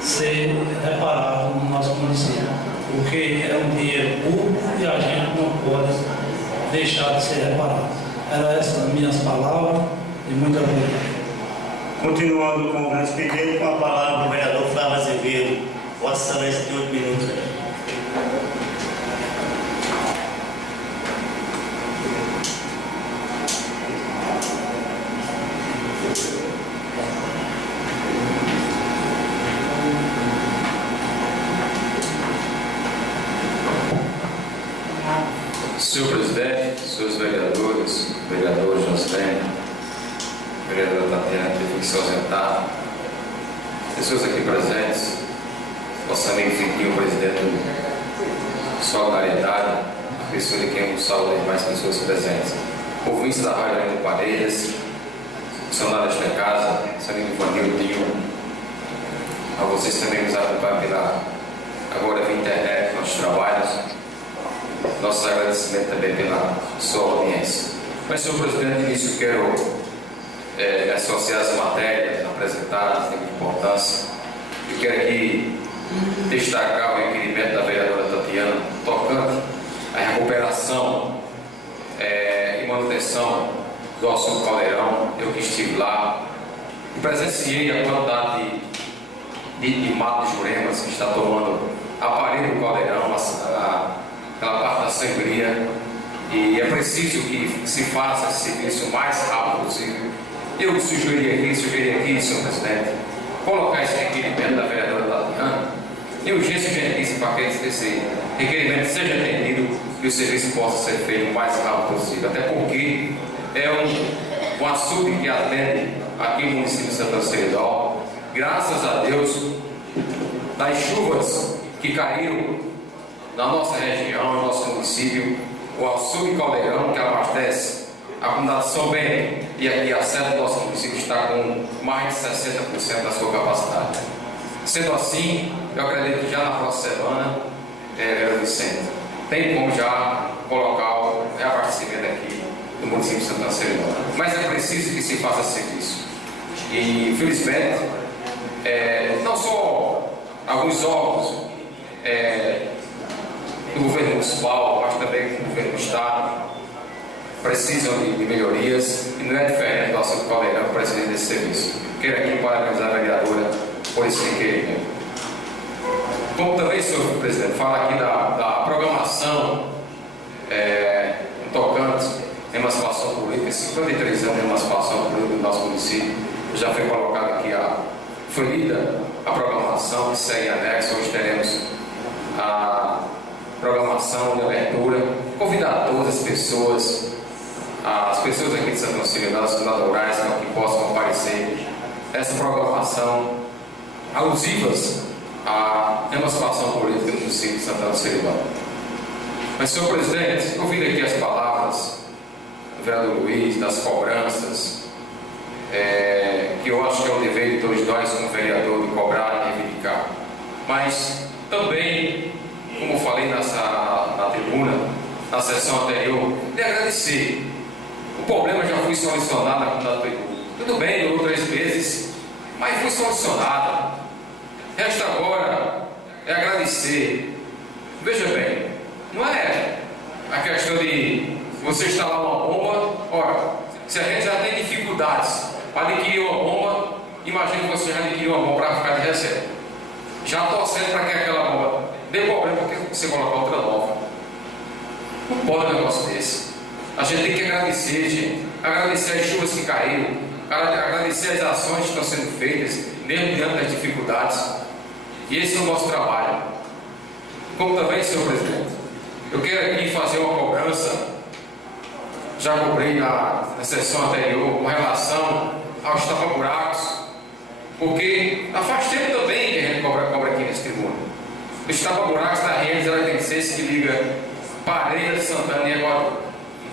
ser reparado no nosso município, porque é um dinheiro público e a gente não pode deixar de ser reparado. Eram essas minhas palavras e muito obrigado. Continuando com o grande expediente, com a palavra do vereador Flávio Azevedo. Vossa Excelência tem 8 minutos. Senhor presidente, senhores vereadores, vereador Joslene, vereadora Tatiana, que tem que se ausentar, pessoas aqui presentes, nosso amigo Fiquinho, presidente do Solidariedade, a pessoa de quem eu saúdo e mais pessoas presentes, ouvintes da Rádio de Parelhas, funcionários da casa, seu amigo Vaniltinho, a vocês também nos acompanham agora via internet, nossos trabalhos. Nossos agradecimentos também pela sua audiência. Mas, senhor presidente, de início quero associar as matérias apresentadas, de importância. Eu quero aqui destacar o requerimento da vereadora Tatiana, tocante à recuperação e manutenção do Alcino Caldeirão. Eu que estive lá e presenciei a quantidade de mato de juremas que está tomando a parede do Caldeirão, aquela parte da sangria, e é preciso que se faça esse serviço o mais rápido possível Eu sugeri aqui, senhor presidente, colocar esse requerimento da vereadora Tatiana em urgência e urgentíssima para que esse requerimento seja atendido e o serviço possa ser feito o mais rápido possível, até porque é um açude que atende aqui no município de Santana do Seridó. Graças a Deus, das chuvas que caíram na nossa região, no nosso município, o açude Caldeirão, que abastece a comunidade São Bento e aqui a sede do nosso município, está com mais de 60% da sua capacidade. Sendo assim, eu acredito que já na próxima semana, Vera Vicente, tem como já colocar o reabastecimento aqui do município de Santana do Seridó. Mas é preciso que se faça esse serviço. E, infelizmente, não só alguns órgãos do governo municipal, mas também do governo do estado, precisam de melhorias, e não é diferente do assunto Caldeirão, presidente desse serviço. Quero aqui parabenizar a vereadora por esse requerimento. Como também, senhor presidente, fala aqui da programação tocante a emancipação política, 53 anos de emancipação política do nosso município. Já foi colocado aqui foi lida a programação que segue anexo. Hoje teremos a programação de abertura. Convidar todas as pessoas aqui de Santana do Seridó, as comunidades rurais, que possam comparecer essa programação alusivas à emancipação política do município de Santana do Seridó. Mas, senhor presidente, ouvindo aqui as palavras do vereador Luiz, das cobranças, que eu acho que é o dever de todos nós como vereador de cobrar e reivindicar. Mas também, como eu falei na tribuna, na sessão anterior, de agradecer. O problema já foi solucionado na comunidade do Itu. Tudo bem, durou 3 meses, mas foi solucionado. Resta agora agradecer. Veja bem, não é a questão de você instalar uma bomba. Ora, se a gente já tem dificuldades para adquirir uma bomba, imagine que você já adquiriu uma bomba para ficar de reserva. Já torcendo para que aquela bomba dê problema porque você colocar outra nova. Não pode um negócio desse. A gente tem que agradecer, gente. Agradecer as chuvas que caíram, agradecer as ações que estão sendo feitas, mesmo diante das dificuldades. E esse é o nosso trabalho. Como também, senhor presidente, eu quero aqui fazer uma cobrança. Já cobrei na sessão anterior com relação aos tapa-buracos, porque faz tempo também que a gente cobra aqui nesse tribunal. Os tapa-buracos da RN-086 que liga Parelhas, Santana e Equador.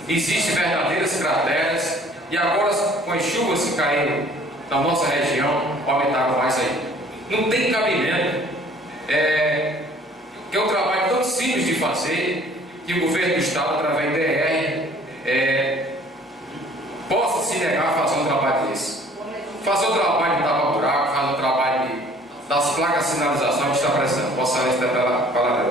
Existem verdadeiras crateras e agora com as chuvas que caíram na nossa região aumentaram mais ainda. Não tem cabimento, que é um trabalho tão simples de fazer, que o governo do estado, através do DR, possa se negar a fazer um trabalho desse. Fazer o trabalho de tapa-buraco, fazer o trabalho das placas de sinalização que está precisando. Posso saber se pela palavra.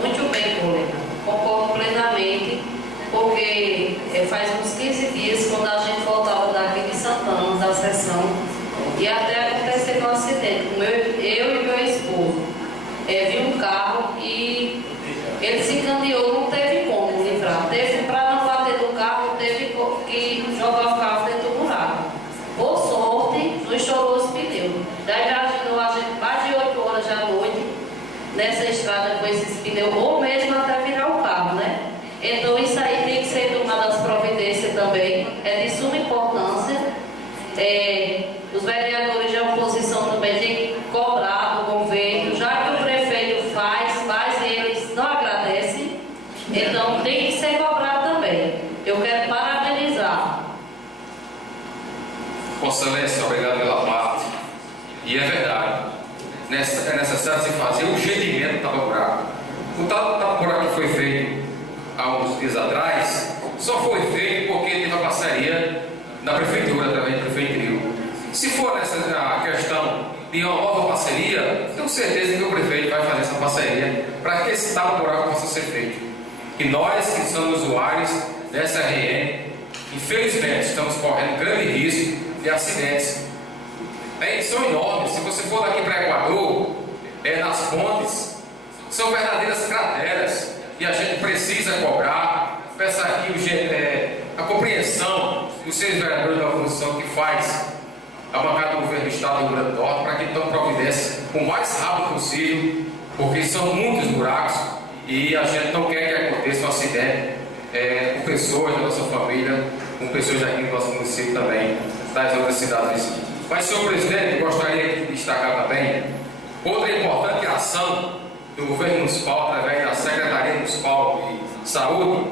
Muito bem, colega. Concordo plenamente, porque faz uns 15 dias, quando a gente voltava daqui de Santana, da sessão, e até aconteceu um acidente. Eu e meu esposo vi um carro e ele se encaminhou, não teve como livrar. Teve para não bater no carro, teve que jogar o carro dentro do buraco. Por sorte, não estourou os pneus. Daí imaginou a gente mais de 8 horas da noite nessa estrada com esses pneus, ou mesmo até virar o carro, né? Então isso aí tem que ser tomadas providências também, é de suma importância. Os vereadores de oposição também têm que cobrar do governo, já que o prefeito faz e eles não agradecem, então tem que ser cobrado também. Eu quero parabenizar. Vossa Excelência, obrigado pela parte. E é verdade. É necessário se fazer urgentemente o tapa-buraco. O tapa-buraco que foi feito há uns dias atrás só foi feito porque teve a parceria da prefeitura, através do prefeito Trio. Se for nessa questão de uma nova parceria, tenho certeza que o prefeito vai fazer essa parceria para que esse tapa-buraco possa ser feito. E nós que somos usuários dessa RN, infelizmente estamos correndo grande risco de acidentes. São enormes. Se você for daqui para Equador, nas pontes, são verdadeiras crateras e a gente precisa cobrar. Peço aqui a compreensão os 6 vereadores da oposição que faz a bancada do governo do Estado do Rio Grande do Norte para que então providência o mais rápido possível, porque são muitos buracos e a gente não quer que aconteça um acidente com pessoas da nossa família, com pessoas aqui do nosso município também, das outras cidades vizinhas. Mas, senhor presidente, eu gostaria de destacar também outra importante ação do governo municipal, através da Secretaria Municipal de Saúde,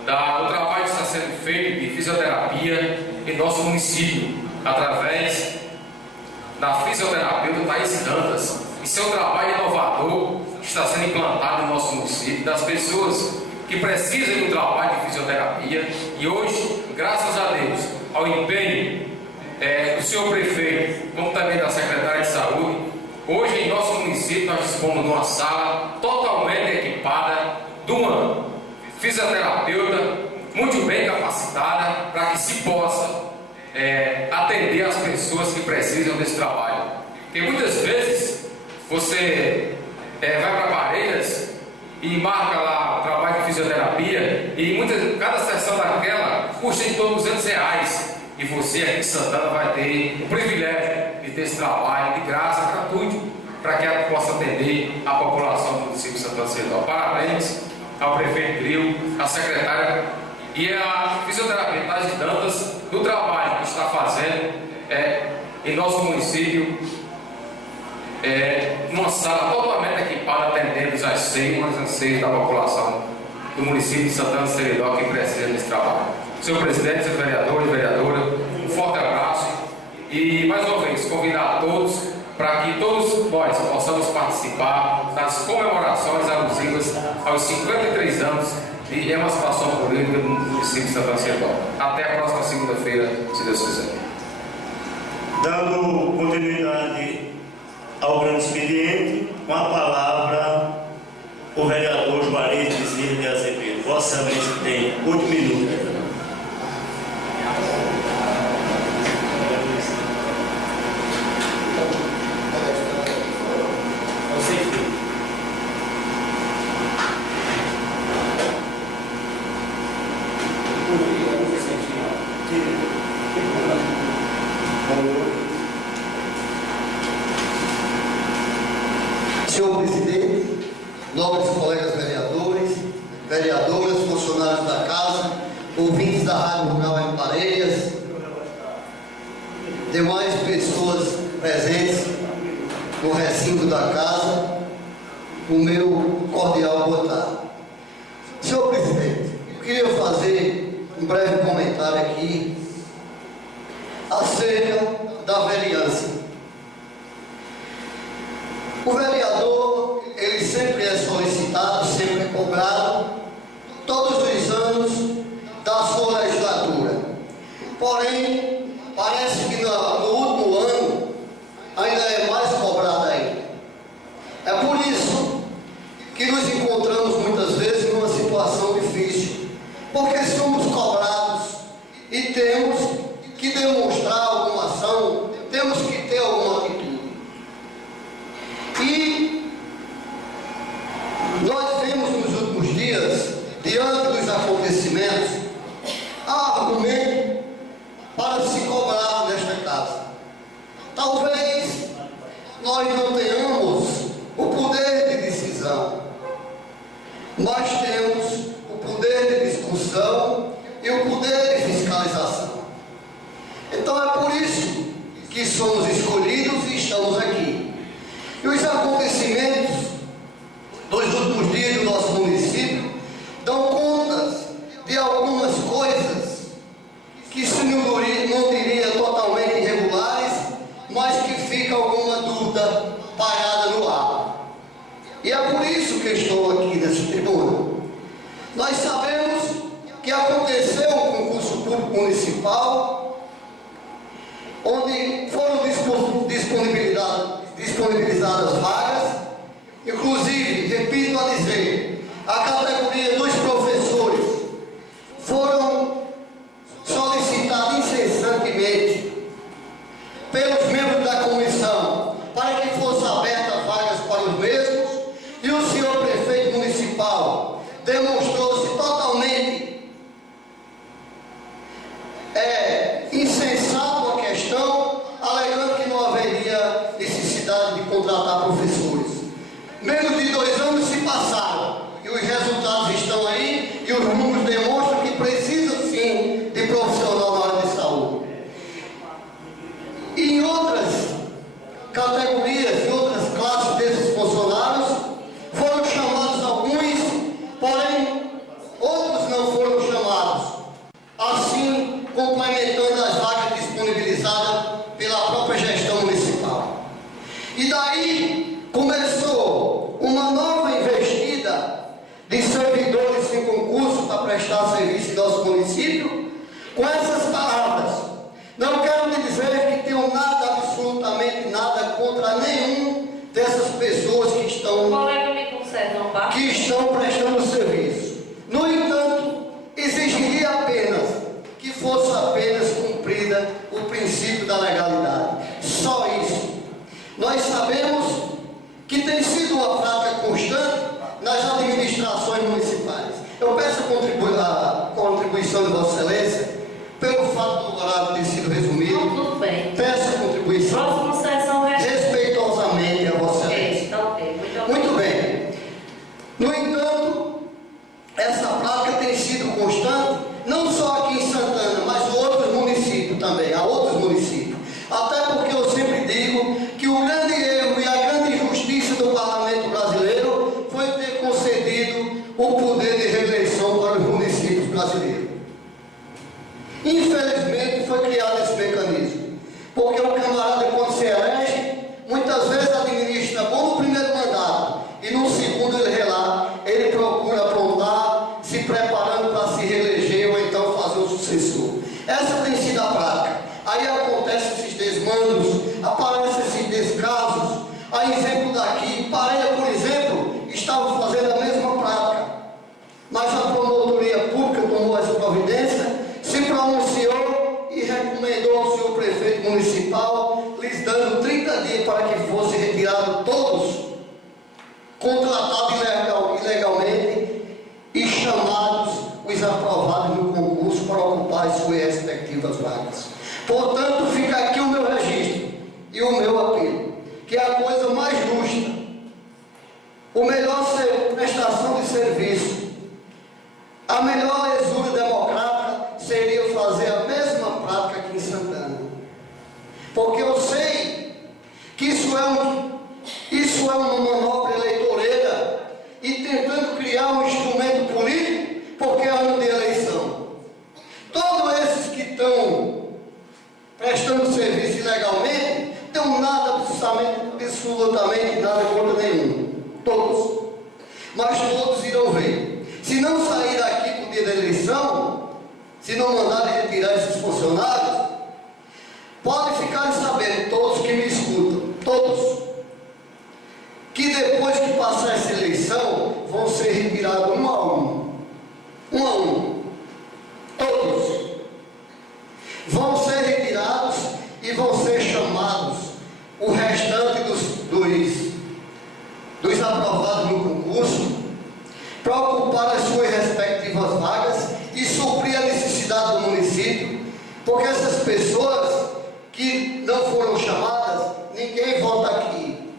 do trabalho que está sendo feito de fisioterapia em nosso município, através da fisioterapeuta Thaís Dantas. Isso é um trabalho inovador que está sendo implantado no nosso município, das pessoas que precisam do trabalho de fisioterapia. E hoje, graças a Deus, ao empenho do senhor prefeito, como também da secretária de saúde, hoje em nosso município nós dispomos de uma sala totalmente equipada, de uma fisioterapeuta muito bem capacitada para que se possa atender as pessoas que precisam desse trabalho. Porque muitas vezes você vai para Parelhas e marca lá o trabalho de fisioterapia e cada sessão daquela custa em torno de R$200 e você aqui em Santana vai ter o privilégio de ter esse trabalho de graça, gratuito, para que ela possa atender a população do município de Santana do Seridó. Parabéns ao prefeito Gril, à secretária e à fisioterapeuta Thaís Dantas do trabalho que está fazendo em nosso município, numa sala totalmente equipada, atendendo os anseios da população do município de Santana do Seridó que precisa desse trabalho. Senhor presidente, senhores vereadores e vereadora, um forte abraço e, mais uma vez, convidar a todos para que todos nós possamos participar das comemorações alusivas aos 53 anos de emancipação política do município de Santana do Seridó. Até a próxima segunda-feira, se Deus quiser. Dando continuidade ao grande expediente, com a palavra o vereador Juarez Bezerra de Azevedo. Vossa Excelência tem 8 minutos. Senhor presidente, nobres colegas vereadores, vereadoras, funcionários da casa, ouvintes da Rádio Rural em Parelhas, demais pessoas presentes no recinto da casa, o meu cordial boa tarde. Senhor presidente, eu queria fazer um breve comentário aqui acerca da vereança. O vereador, ele sempre é solicitado, sempre é cobrado, todos os anos da sua legislatura. Porém, parece que no último ano ainda é mais cobrado ainda. É por isso que nos encontramos muitas vezes numa situação difícil, porque somos cobrados e temos que demonstrar alguma ação, temos que ter alguma atitude. E nós vemos nos últimos dias, diante dos acontecimentos, há argumento para se cobrar nesta casa. Talvez nós não tenhamos o poder de decisão, mas temos o poder de discussão e o poder de fiscalização. Então é por isso que somos escolhidos e estamos aqui. E os acontecimentos dos últimos dias do nosso município dão conta de algumas coisas que se não diria totalmente irregulares, mas que fica alguma dúvida parada no ar. E é por isso que estou aqui nessa tribuna. Nós sabemos que aconteceu um concurso público municipal, onde foram disponibilizadas vagas, inclusive, repito a dizer, a categoria dos professores foram solicitados incessantemente pelos membros da comissão para que fossem abertas vagas para os mesmos, e o senhor prefeito municipal demonstrou-se totalmente contratar professores. Menos de 2 anos se passaram e os resultados estão aí e os números demonstram que precisa sim de profissional na área de saúde. E em outras categorias, em outras classes desses funcionários, foram chamados alguns, porém outros não foram chamados. Assim, complementando as vagas disponibilizadas pela própria gestão municipal. E daí começou uma nova investida de servidores em concurso para prestar serviço em nosso município, com essas palavras. Não quero lhe dizer que tenho nada, absolutamente nada, contra nenhum dessas pessoas que estão prestando serviço. No entanto, exigiria apenas que fosse apenas cumprida o princípio da legalidade. Só isso. Nós sabemos que tem sido uma prática constante nas administrações municipais. Eu peço a contribuição de Vossa Excelência, pelo fato do horário ter sido resumido. Tudo bem. Peço a contribuição. Próxima sessão Respeitosamente a Vossa Excelência. Tá ok. Muito bem. No entanto, essa prática tem sido constante, não só aqui em Santana, mas em outros municípios também, há outros municípios. Até porque eu sempre digo que o grande erro e a grande injustiça do Parlamento brasileiro foi ter concedido o poder de reeleição para os municípios brasileiros. Infelizmente foi criado esse mecanismo, porque o camarada, quando se elege, muitas vezes administra bom no primeiro mandato e no segundo ele procura aprontar, se preparando para se reeleger ou então fazer o sucessor. Essa tem sido a prática. Aí acontecem esses desmandos, aparecem esses descasos. A exemplo daqui, Parelha, por exemplo, estava fazendo a mesma prática, mas a promotoria pública tomou essa providência, se pronunciou e recomendou ao senhor prefeito municipal, lhes dando 30 dias para que fossem retirados todos contratados ilegalmente e chamados os aprovados no concurso para ocupar as suas respectivas vagas. Portanto, fica aqui o meu registro e o meu apelo, que é a coisa mais justa, o melhor prestação de serviço, a melhor lesura democrática seria fazer a mesma prática aqui em Santana. Porque eu sei que isso é uma manobra eleitoreira e tentando criar um instrumento político, porque é ano de eleição. Todos esses que estão prestando serviço ilegalmente, não nada, absolutamente nada contra nenhum. Todos. Mas todos irão ver. Se não sair daqui no dia da eleição, se não mandarem retirar esses funcionários, podem ficar sabendo, todos que me escutam, todos, que depois que passar essa eleição, vão ser retirados um a um. Um a um. Todos. Vão ser retirados e vão ser chamados o restante dos aprovados no concurso para ocupar as suas respectivas vagas e suprir a necessidade do município, porque essas pessoas que não foram chamadas, ninguém vota aqui.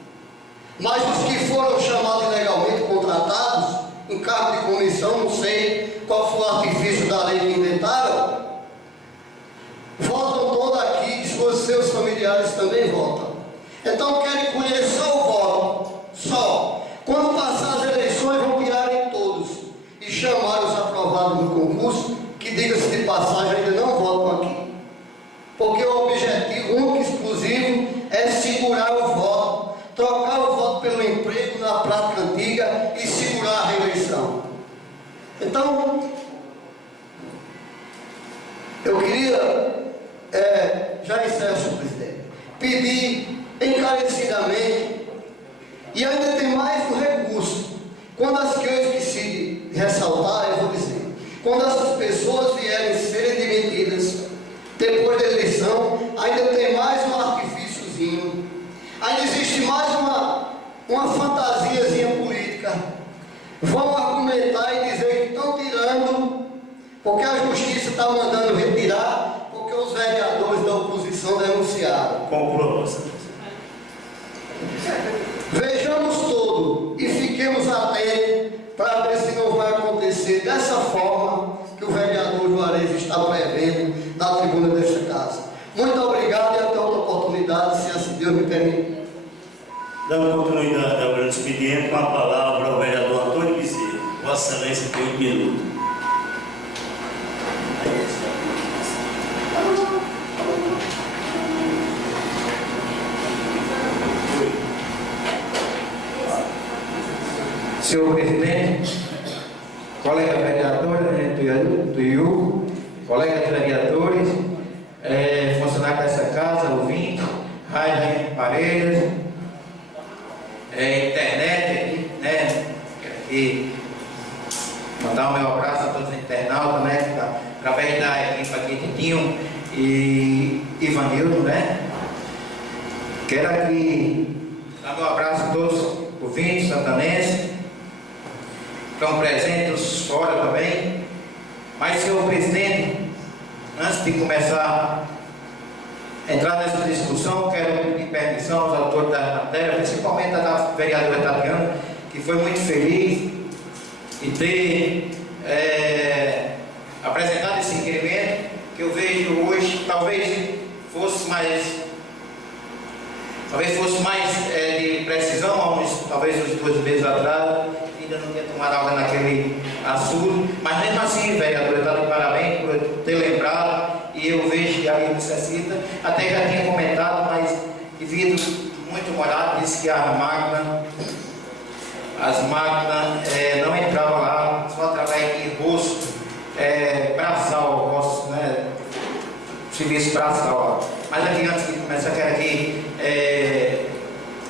Mas os que foram chamados ilegalmente, contratados, em cargo de comissão, não sei qual foi o artifício da lei que inventaram, votam todos aqui, e seus familiares também votam. Então querem colher só o voto, só. Quando passar as eleições, vão tirarem todos e chamar os aprovados no concurso, que diga-se de passagem, ainda não votam aqui. Porque o objetivo único e exclusivo é segurar o voto, trocar o voto pelo emprego na prática antiga e segurar a reeleição. Então, eu queria, já encerro, senhor presidente, pedir encarecidamente, e ainda tem mais um recurso. Quando as que eu esqueci de ressaltar, eu vou dizer, quando essas pessoas vierem serem demitidas depois da eleição, ainda tem mais um artifíciozinho, ainda existe mais uma fantasiazinha política. Vão argumentar e dizer que estão tirando, porque a justiça está mandando retirar, porque os vereadores da oposição denunciaram. Conclua, Vossa Excelência. obrigado e até outra oportunidade, se assim Deus me permitir. Dando continuidade ao grande expediente, com a palavra ao vereador Antônio Bezerra. Vossa Excelência tem 8 minutos. Senhor presidente, colega vereador, Tuiu, colegas vereadores, funcionários dessa casa, ouvintes, rádio Parelhas, internet aqui, né? E mandar o meu abraço a todos os internautas, né? Através da equipe aqui, Titinho e Ivanildo, né? Quero aqui dar meu abraço a todos os ouvintes santanenses, estão presentes fora também. Mas, senhor presidente, antes de começar a entrar nessa discussão, quero pedir permissão aos autores da matéria, principalmente a da vereadora Tatiana, que foi muito feliz em ter apresentado esse requerimento, que eu vejo hoje, talvez fosse mais de precisão, talvez uns 2 meses atrás, ainda não tinha tomado água naquele assunto, mas mesmo assim, vereadora, está de parabéns por ter lembrado, e eu vejo que ali necessita, até já tinha comentado, mas devido muito molhado, disse que as máquinas não entravam lá, só através de rosto, braçal, rosto, né, serviço braçal. Mas aqui, antes de começar, quero aqui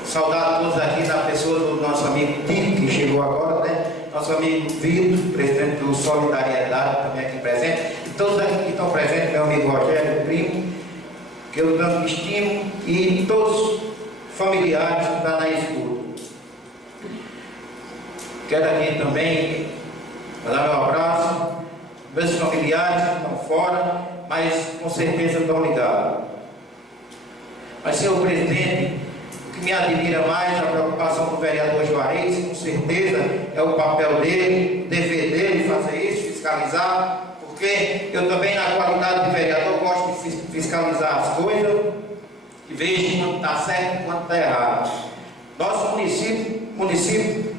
saudar a todos aqui, da pessoa do nosso amigo Tito, que chegou agora, né? Nosso amigo Vitor, presidente do Solidariedade, também aqui presente, e todos aqui que estão presentes, meu amigo Rogério, primo, que eu tanto estimo, e todos os familiares que estão na escuta. Quero aqui também mandar meu abraço, meus familiares que estão fora, mas com certeza estão ligados. Mas, senhor presidente, o que me admira mais a preocupação do vereador Juarez, com certeza é o papel dele, o dever dele fazer isso, fiscalizar, porque eu também, na qualidade de vereador, gosto de fiscalizar as coisas e vejo quando está certo e quando está errado. Nosso município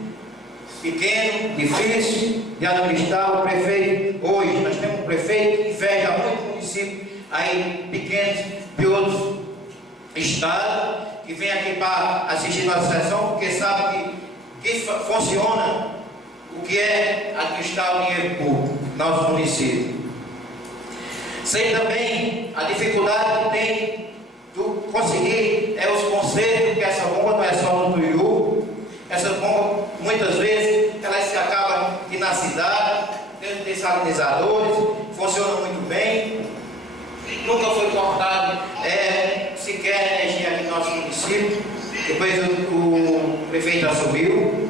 pequeno, difícil de administrar, o prefeito, hoje nós temos um prefeito que inveja muito municípios aí pequenos de outros estados, que vem aqui para assistir nossa sessão, porque sabe que funciona o que é administrar o dinheiro público no nosso município. Sei também a dificuldade que tem de conseguir os consertos, porque essa bomba não é só no Tuiú, essa bomba muitas vezes ela se acaba aqui na cidade, dentro de desalinizadores, funciona muito bem, nunca foi cortado sequer energia aqui no nosso município. Depois o prefeito assumiu.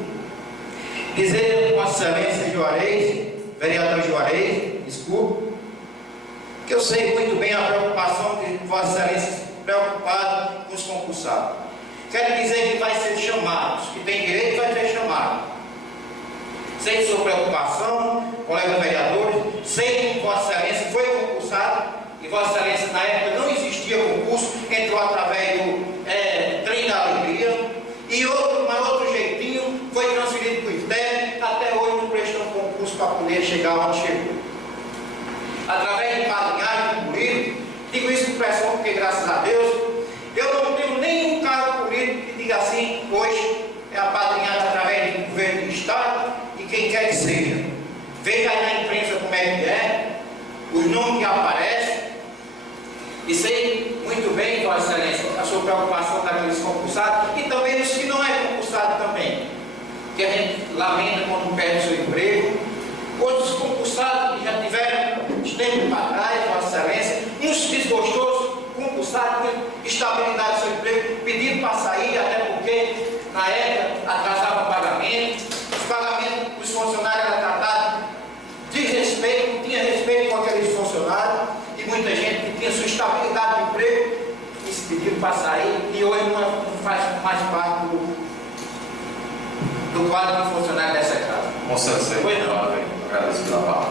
Dizer com a excelência Juarez, vereador Juarez, desculpe, que eu sei muito bem a preocupação de Vossa Excelência preocupado com os concursados. Quero dizer que vai ser chamados, que tem direito vai ser chamado. Sei de sua preocupação, colegas vereadores, sei que Vossa Excelência foi concursado, e Vossa Excelência na época não existia concurso, entrou através do Trem da Alegria, e outro jeitinho, foi transferido para o ITEP, até hoje não prestou concurso para poder chegar onde chegou. Através de padrinhagem político, digo isso com pressão porque, graças a Deus, eu não tenho nenhum cargo político que diga assim, hoje é apadrinhado através do governo do Estado e quem quer que seja. Veja aí na imprensa como é que é, os nomes que aparecem, e sei muito bem, Vossa Excelência, a sua preocupação daqueles concursados e também dos que não é concursado também, que a gente lamenta quando perde o seu emprego. Outros concursados que já tiveram tempo para trás, Vossa Excelência, uns desgostosos, concursados com estabilidade do seu emprego, pedindo para sair, até porque na época atrasava o pagamento, os pagamentos dos funcionários eram tratados de respeito, não tinha respeito com aqueles funcionários, e muita gente que tinha sua estabilidade de emprego e se pediu para sair, e hoje não faz mais parte do quadro de funcionário dessa casa. Moça, Pois não. agradeço pela palavra.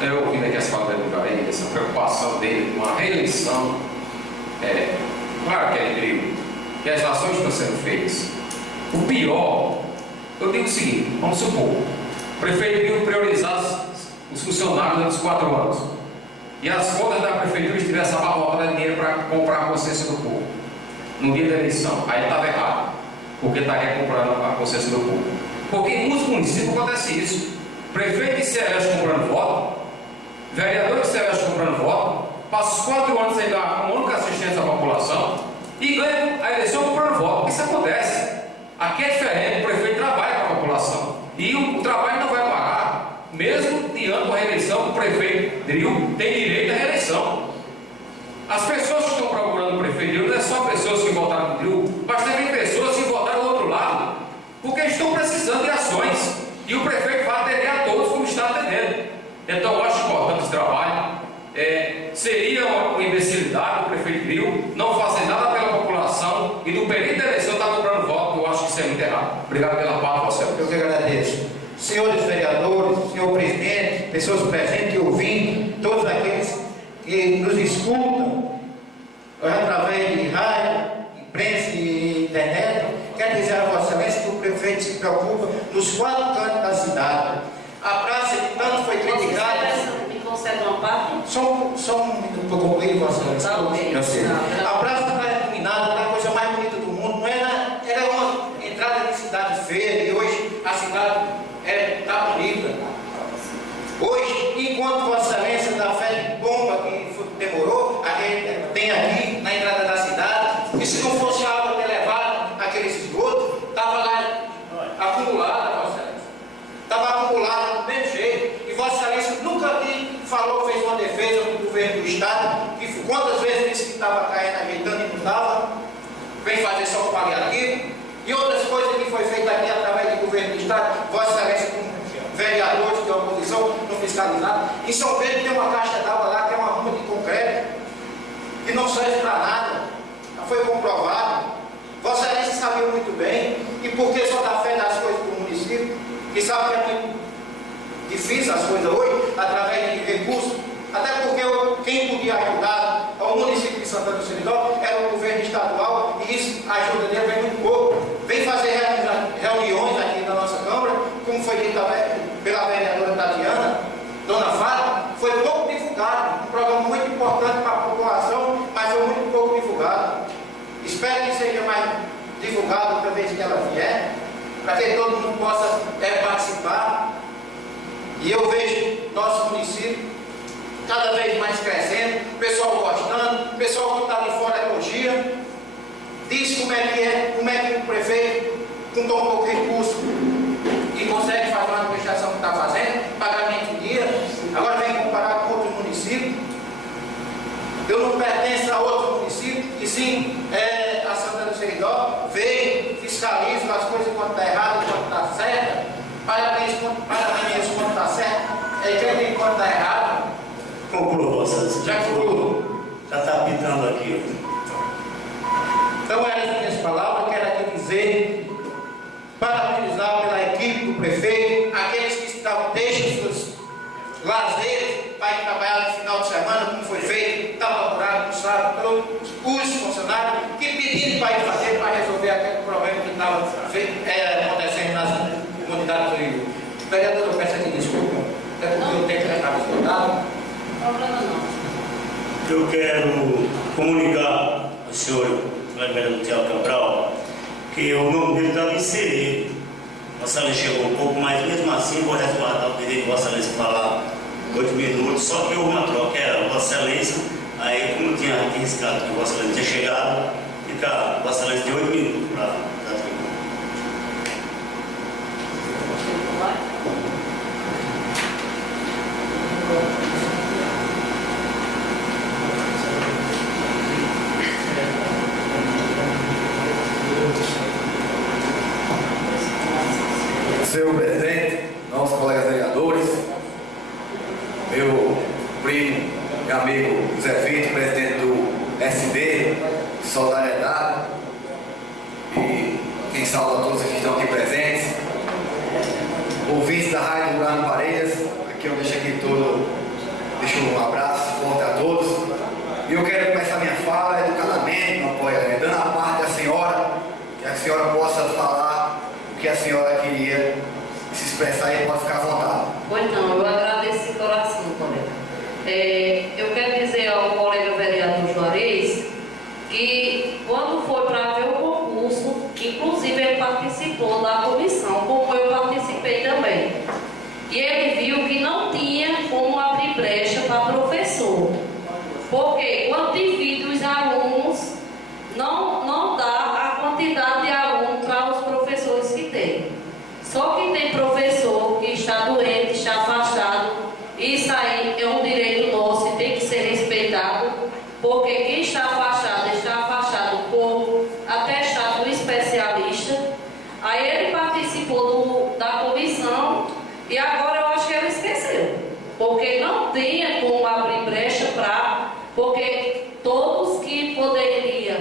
Eu ouvindo aqui as palavras do Jair, essa preocupação dele com a reeleição claro que é incrível, que as ações estão sendo feitas. O pior, eu digo o seguinte, vamos supor, o prefeito Grilo priorizar os funcionários durante os 4 anos e as contas da prefeitura estivessem abarrotadas de dinheiro para comprar a consciência do povo no dia da eleição, aí ele estava errado, porque estaria comprando a consciência do povo. Porque em muitos municípios acontece isso: prefeito que se elege comprando voto, vereador que se elege comprando voto, passa os 4 anos sem dar uma única assistência à população e ganha a eleição comprando voto. Isso acontece. Aqui é diferente, o prefeito trabalha para a população e o trabalho não vai parar, mesmo diante da reeleição. O prefeito Dril tem direito à reeleição. As pessoas que estão procurando o prefeito Dril não é só pessoas que votaram no Dril, mas também pessoas que votaram do outro lado, porque estão precisando de ações e o prefeito vai atender a todos como está atendendo. Então eu acho importante esse trabalho. Seria uma imbecilidade o prefeito Dril não fazer nada pela população e no período da eleição estar comprando voto. Eu acho que isso é muito errado. Obrigado pela parte, Vossa Excelência. Eu que agradeço. Senhores vereadores, senhor presidente, pessoas presentes e ouvindo, todos aqueles que nos escutam através de rádio, imprensa e internet, quero dizer a Vossa Excelência que o prefeito se preocupa nos 4 cantos da cidade. A praça que tanto foi criticada. Me concede uma parte? Só um minuto para concluir, Vossa Excelência. Tá ok. Eu sei. A praça está iluminada, é a coisa mais bonita do mundo. Não era uma entrada de cidade feia e hoje a cidade está bonita. Hoje, enquanto Vossa Excelência da fé de bomba que demorou, a gente tem aqui na entrada da cidade, e se não fosse a água ter levado aquele esgoto, estava lá acumulada, Vossa Excelência. Estava acumulada do mesmo jeito. E Vossa Excelência nunca falou, fez uma defesa do governo do Estado, que quantas vezes disse que estava caindo, ajeitando e não estava, vem fazer só o paliativo. E outras coisas que foi feita aqui através do governo do Estado, Vossa Excelência com vereadores de oposição não fiscalizados. Em São Pedro tem uma caixa d'água lá que é uma rua de concreto, que não serve para nada, já foi comprovado. Vossa Excelência sabia muito bem, e porque só dá fé das coisas do município, que sabe que é muito difícil as coisas hoje, através de recursos, até porque quem podia ajudar ao município de Santana do Seridó era o governo estadual, e isso, a ajuda dele vem muito pouco. Vem fazer reuniões aqui na nossa Câmara, como foi dito pela vereadora Tatiana, Dona Fátima, foi pouco divulgado, um programa muito importante para a população, mas foi muito pouco divulgado. Espero que seja mais divulgado outra vez que ela vier, para que todo mundo possa participar. E eu vejo nosso município cada vez mais crescendo, o pessoal gostando, o pessoal que está ali fora elogia, diz como é que o prefeito, com tão pouco recurso, e consegue fazer uma administração que está fazendo, pagamento em dia, agora vem comparar com outros municípios. Eu não pertenço a outro município, e sim a Santana do Seridó, veio, fiscaliza as coisas quando está errado, quando está certo, parabéns quando está certo, critica quando está errado. Conclua, Vossa Excelência. Já concluo. Já está apitando aqui. Então, eram as minhas palavras, quero aqui dizer, parabenizar pela equipe do prefeito, aqueles que deixam seus lazeres para ir trabalhar no final de semana, como foi feito, estava apurado no sábado, os funcionários que pediram para ir fazer, para resolver aquele problema que estava acontecendo nas comunidades do Rio. Vereador, eu peço aqui desculpa, é porque eu tenho que estar esgotado. Problema não. Eu quero comunicar ao senhor vereador Tiago Cabral que o nome dele estava inserido. Vossa Excelência chegou um pouco, mas mesmo assim vou resguardar o direito de Vossa Excelência falar 8 minutos, só que houve uma troca, era Vossa Excelência, aí como tinha arriscado que Vossa Excelência tinha chegado, fica Vossa Excelência de 8 minutos para dar tribuna. Senhor presidente, nossos colegas vereadores, meu primo e amigo José Fito, presidente do SD, Solidariedade, e quem saúda todos que estão aqui presentes, ouvintes da Rádio Urano Parelhas, aqui eu deixo um abraço forte a todos, e eu quero começar minha fala educadamente que quando foi para ver o concurso, inclusive ele participou da comissão, como eu participei também. E ele viu que não tinha como abrir brecha para professor, porque quando divide os alunos, não dá a quantidade de alunos para os professores que tem. Só que tem professor que está doente, está afastado, e isso aí é um direito nosso e tem que ser respeitado, porque quem está afastado por atestado do especialista. Aí ele participou da comissão e agora eu acho que ele esqueceu, porque não tinha como abrir brecha porque todos que poderiam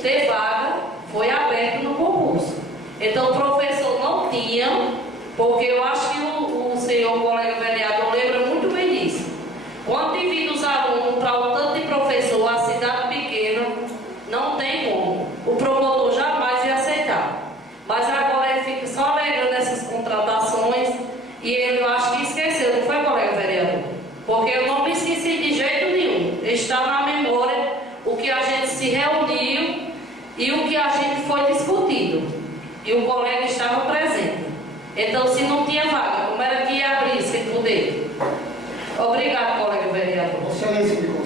ter vaga foi aberto no concurso. Então o professor não tinha, porque eu acho que o senhor colega vereador lembra muito bem disso. Quando divide os alunos para o tanto de professor, a cidade pequena, não tem como. O promotor jamais ia aceitar. Mas agora ele fica só alegando essas contratações e ele, eu acho que esqueceu, não foi, colega vereador? Porque eu não me esqueci de jeito nenhum. Está na memória o que a gente se reuniu e o que a gente foi discutido. E o colega estava presente. Então, se não tinha vaga, como era que ia abrir sem poder? Obrigado, colega vereador.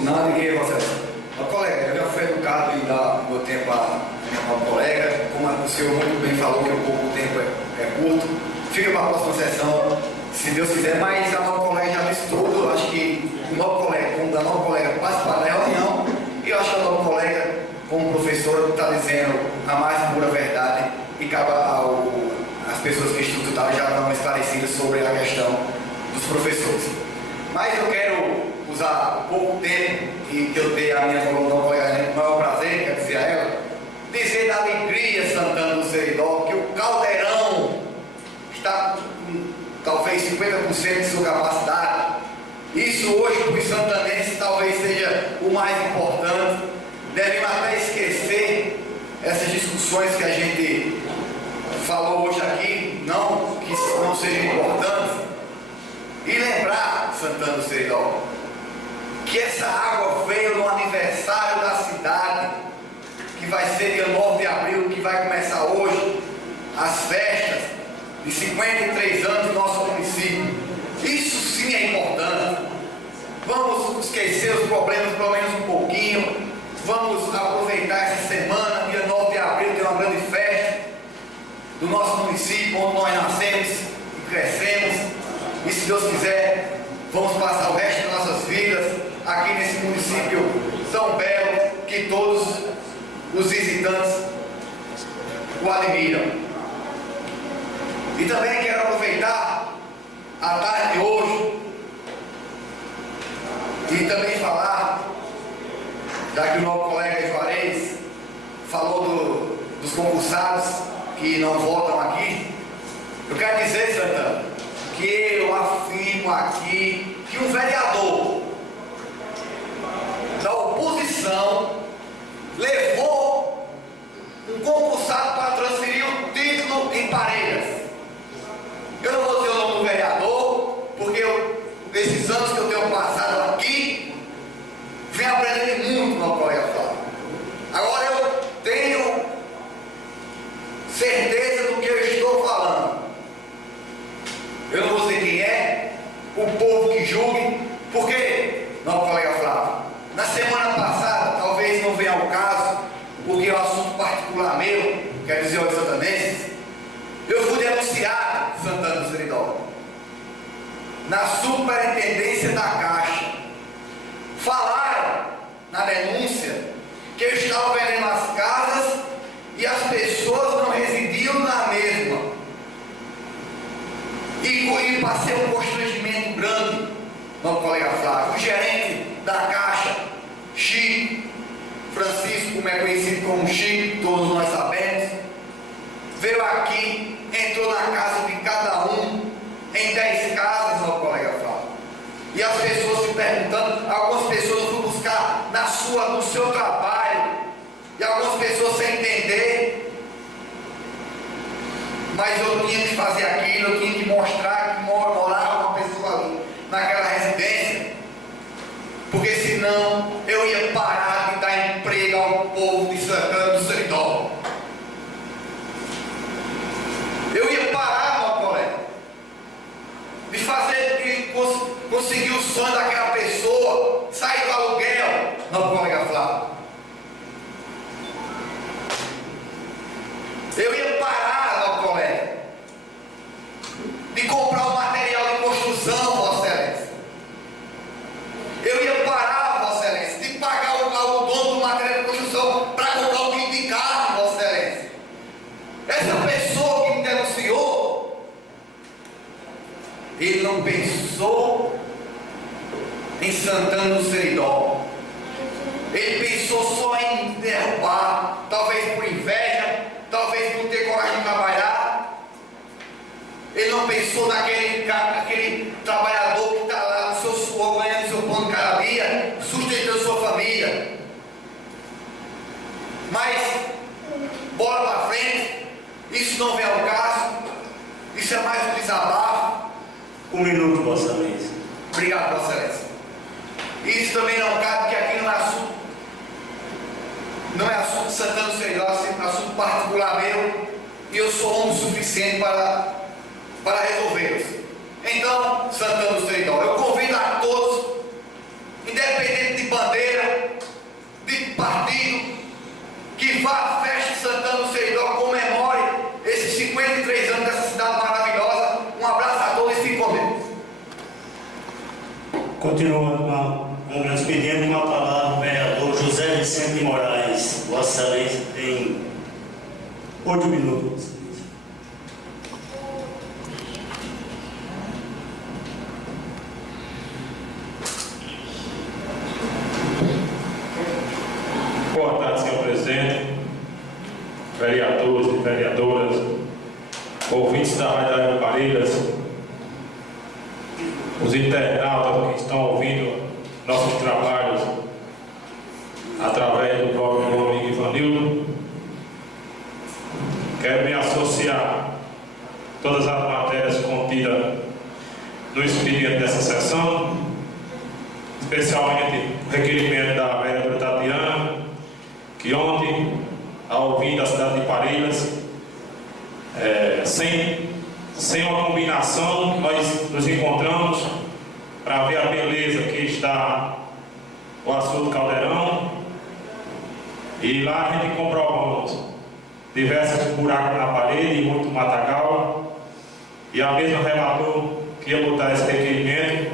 Não, ninguém, você. Colega, eu já fui educado em dar meu tempo a minha colega, como o senhor muito bem falou que o pouco tempo é curto, fica para a próxima sessão, se Deus quiser, mas a nova colega já disse tudo, eu acho que o novo colega, como da nova colega, participar da reunião, e eu acho que a nova colega, como professora, está dizendo a mais pura verdade e cabe as pessoas que estudam já estão esclarecidas sobre a questão dos professores. Mas eu quero usar pouco tempo que eu dei a minha nova colega, o maior prazer, quero dizer a ela, dizer da alegria Santana do Seridó, que o caldeirão está com talvez 50% de sua capacidade. Isso hoje para os santanenses talvez seja o mais importante. Devemos até esquecer essas discussões que a gente falou hoje aqui, não que não sejam importantes, e lembrar, Santana do Seridó, que essa água veio no aniversário da cidade, que vai ser dia 9 de abril, que vai começar hoje, as festas de 53 anos do nosso município. Isso sim é importante. Vamos esquecer os problemas pelo menos um pouquinho. Vamos aproveitar essa semana, dia 9 de abril, tem uma grande festa do nosso município, onde nós nascemos e crescemos. E se Deus quiser, vamos passar o resto das nossas vidas aqui nesse município tão belo que todos os visitantes o admiram. E também quero aproveitar a tarde de hoje e também falar, já que o nosso colega Juarez falou dos concursados que não votam aqui, eu quero dizer, Santana, que eu afirmo aqui que um vereador da oposição levou um concursado para transferir o título em Parelhas. Eu não vou dizer o nome do vereador, porque esses anos que eu tenho passado aqui, venho aprendendo muito com o meu colega Flávio. Agora eu tenho certeza do que eu estou falando. Eu não vou dizer quem é, o povo que julgue, porque, nosso colega Flávio, na semana passada, talvez não venha ao caso, porque é um assunto particular meu, quer dizer aos santanenses, eu fui denunciado, Santana do Seridó, na superintendência da Caixa. Falaram na denúncia que eu estava vendendo as casas e as pessoas não residiam na mesma. E passei um constrangimento grande, nosso colega Flávio. O gerente da Caixa, Chico Francisco, como é conhecido como Chico, todos nós sabemos, veio aqui, entrou na casa de cada um, em 10 casas, nosso colega Flávio. E as pessoas se perguntando, algumas pessoas foram buscar no seu trabalho, e algumas pessoas sem entender. Mas eu tinha que fazer aquilo, eu tinha que mostrar que morava uma pessoa ali, naquela residência, porque senão eu ia parar de dar emprego ao ao povo de Santana do Seridó. Eu ia parar, meu colega, de fazer, de conseguir o sonho daquela pessoa, sair do aluguel, meu colega Flávio. Eu ia parar, meu colega, de comprar o material de construção, Vossa Excelência. Eu ia parar, Vossa Excelência, de pagar o dono do material de construção para comprar o kit de carne, Vossa Excelência. Essa pessoa que me denunciou, ele não pensou em Santana do Seridó. Ele pensou só em derrubar, talvez por inveja, talvez por ter coragem de trabalhar. Ele não pensou naquele trabalhador que está lá no seu suor, ganhando seu pão de cada dia, sustentando sua família. Mas, bora para frente, isso não vem ao caso, isso é mais um desabafo. 1 minuto, Vossa Excelência. Obrigado, Vossa Excelência. Isso também não cabe, porque aqui não é assunto de Santana do Seridó, é assunto particular meu, e eu sou homem suficiente para resolvê-los. Então, Santana do Seridó, eu convido a todos, independente de bandeira, de partido, que vá à festa de Santana do Seridó, comemore esses 53 anos dessa cidade maravilhosa. Um abraço a todos e fiquem com Deus. Continuando com o meu expediente, com a palavra o vereador José Vicente de Moraes. Vossa Excelência tem 8 minutos, Vossa Excelência. Boa tarde, senhor presidente, vereadores e vereadoras, ouvintes da Rádio Parelhas, os internautas que estão ouvindo nossos trabalhos através do próprio meu amigo Ivanildo. Quero me associar a todas as matérias contidas no expediente dessa sessão, especialmente o requerimento da vereadora Tatiana, que ontem, ao vir da cidade de Parelhas, sem uma combinação, nós nos encontramos para ver a beleza que está o açude Caldeirão, e lá a gente comprovamos diversos buracos na parede e muito matagal, e a mesma relatou que ia botar esse requerimento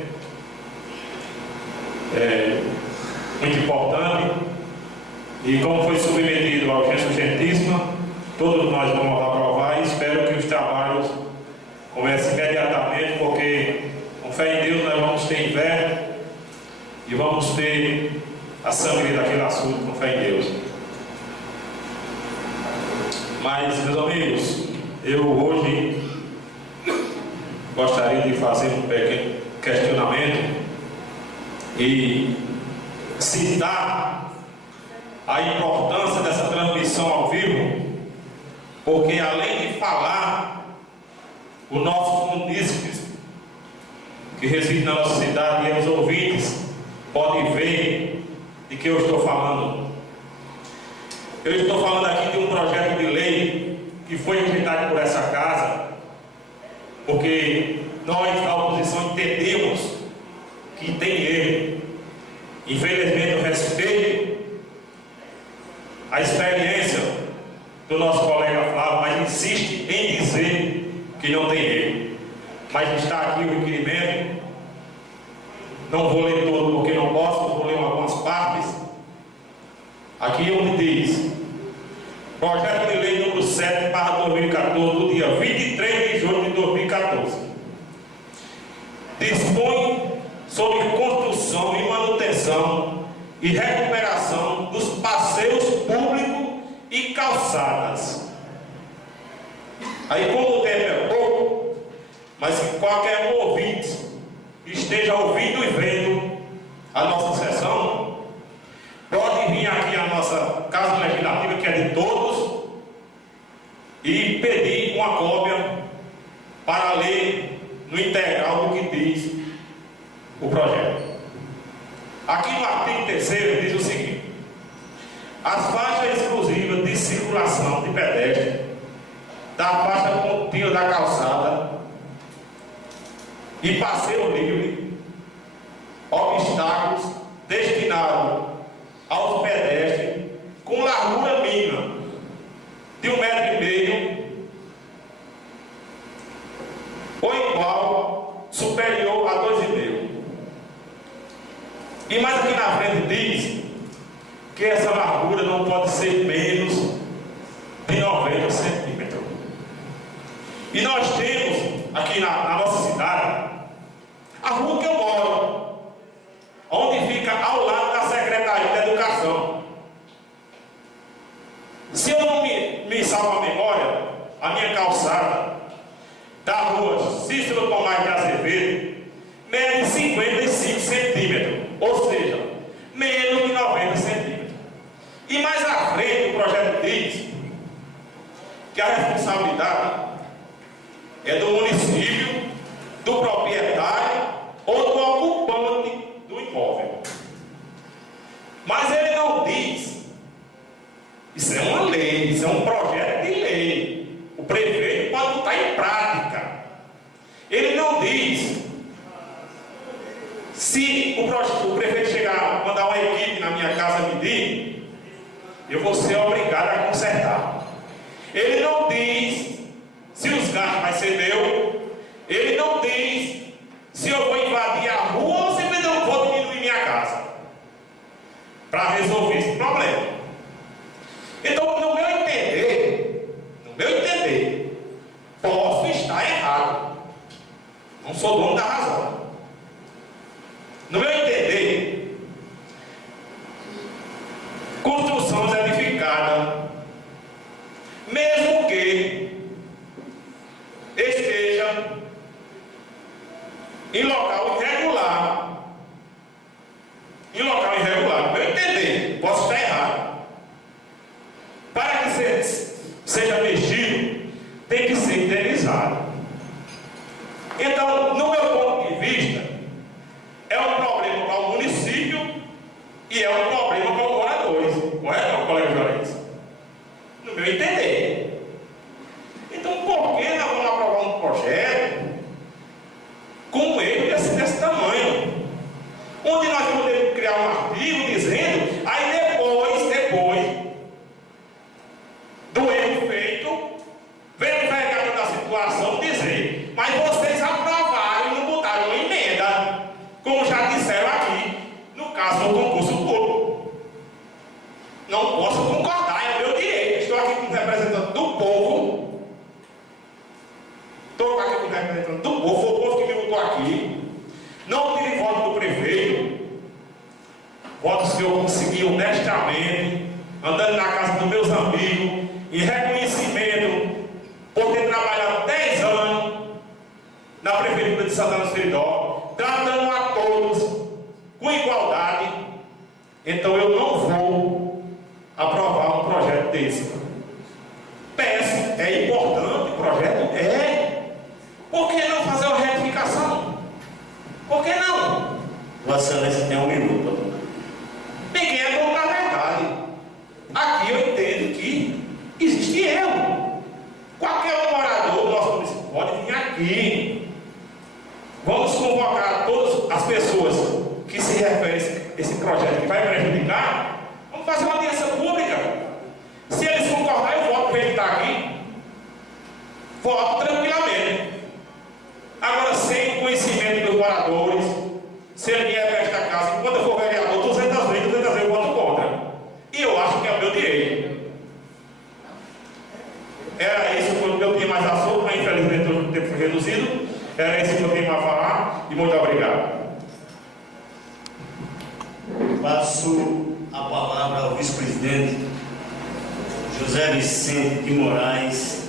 muito importante, e como foi submetido à urgência urgentíssima, todos nós vamos aprovar, e espero que os trabalhos comecem imediatamente, porque com fé em Deus nós vamos ter inverno e vamos ter a sangria daquele açude, com fé em Deus. Mas, meus amigos, eu hoje gostaria de fazer um pequeno questionamento e citar a importância dessa transmissão ao vivo, porque além de falar, os nossos munícipes que residem na nossa cidade e os ouvintes podem ver de que eu estou falando. Eu estou falando aqui de um projeto de lei que foi rejeitado por essa casa, porque nós da oposição entendemos que tem erro. Infelizmente eu respeito a experiência do nosso colega Flávio, mas insiste em dizer que não tem erro. Mas está aqui o requerimento, não vou ler todo porque não posso, vou ler algumas partes. Aqui onde diz: projeto de lei número 7/2014, do dia 23 de julho de 2014, dispõe sobre construção e manutenção e recuperação dos passeios públicos e calçadas. Aí, como o tempo é pouco, mas que qualquer ouvinte esteja ouvindo e vendo a nossa sessão, pode vir aqui à nossa Casa Legislativa, que é de todos, e pedir uma cópia para ler no integral do que diz o projeto. Aqui no artigo 3º diz o seguinte: as faixas exclusivas de circulação de pedestre, da faixa contínua da calçada e passeio livre, obstáculos destinados aos pedestres com largura mínima de 1,5 metro ou igual, superior a 2,5. E mais aqui na frente diz que essa largura não pode ser menos de 90 centímetros. E nós temos aqui na nossa cidade a rua que eu moro, onde fica ao lado da Secretaria da Educação. Se eu não me salvo a memória, a minha calçada da rua Cícero Tomás de Azevedo mede 55 centímetros, ou seja, menos de 90 centímetros. E mais à frente o projeto diz que a responsabilidade é do município, do proprietário ou do ocupante do imóvel. Mas ele não diz, isso é uma lei, isso é um projeto de lei. O prefeito pode botar em prática. Ele não diz se o prefeito chegar, mandar uma equipe na minha casa medir, eu vou ser obrigado a consertar. Ele não diz se os gastos vai ser meu. Ele não diz se eu vou invadir a rua ou se eu não vou diminuir minha casa para resolver esse problema. Então, no meu entender, posso estar errado. Não sou dono da razão. No meu entender, construções edificadas, mesmo que esteja em local irregular, no meu entender, posso estar errado. Para que seja mexido, tem que ser indenizado. Então, no meu ponto de vista, é um problema para o município e é um problema para os moradores. Correto, colega Jorge? No meu entender. Então, por que nós vamos aprovar um projeto com um erro desse tamanho? Onde nós podemos criar um artigo dizendo, aí depois do erro feito, vem o vereador da situação dizer, mas vocês aprovaram e não botaram uma emenda, como já disseram aqui, no caso do concurso público. Não posso concordar, é meu direito. Estou aqui como representante do povo. Estou aqui como representante do povo, foi o povo que me botou aqui. Não tive voto do prefeito. Votos que eu consegui honestamente, andando na casa dos meus amigos, em reconhecimento por ter trabalhado 10 anos na Prefeitura de Santana do Seridó, tratando a todos com igualdade. Então eu não vou aprovar um projeto desse. Peço, é importante o projeto? É. Por que não fazer uma retificação? Por que não? Vossa Excelência tem 1 minuto. Ninguém é dono da verdade. Aqui eu entendo que existe erro. Qualquer morador do nosso município pode vir aqui. Vamos convocar todas as pessoas que se referem a esse projeto que vai prejudicar. Vamos fazer uma audiência pública. Se eles concordarem, eu voto para ele estar aqui. Voto tranquilamente. Agora, sem o conhecimento dos moradores, se ele vier para esta casa, enquanto eu for vereador, 200 vezes eu voto contra. E eu acho que é o meu direito. Era isso que eu tinha mais assunto, mas infelizmente o tempo foi reduzido. Era isso que eu tinha a falar. E muito obrigado. Passo a palavra ao vice-presidente José Vicente de Moraes,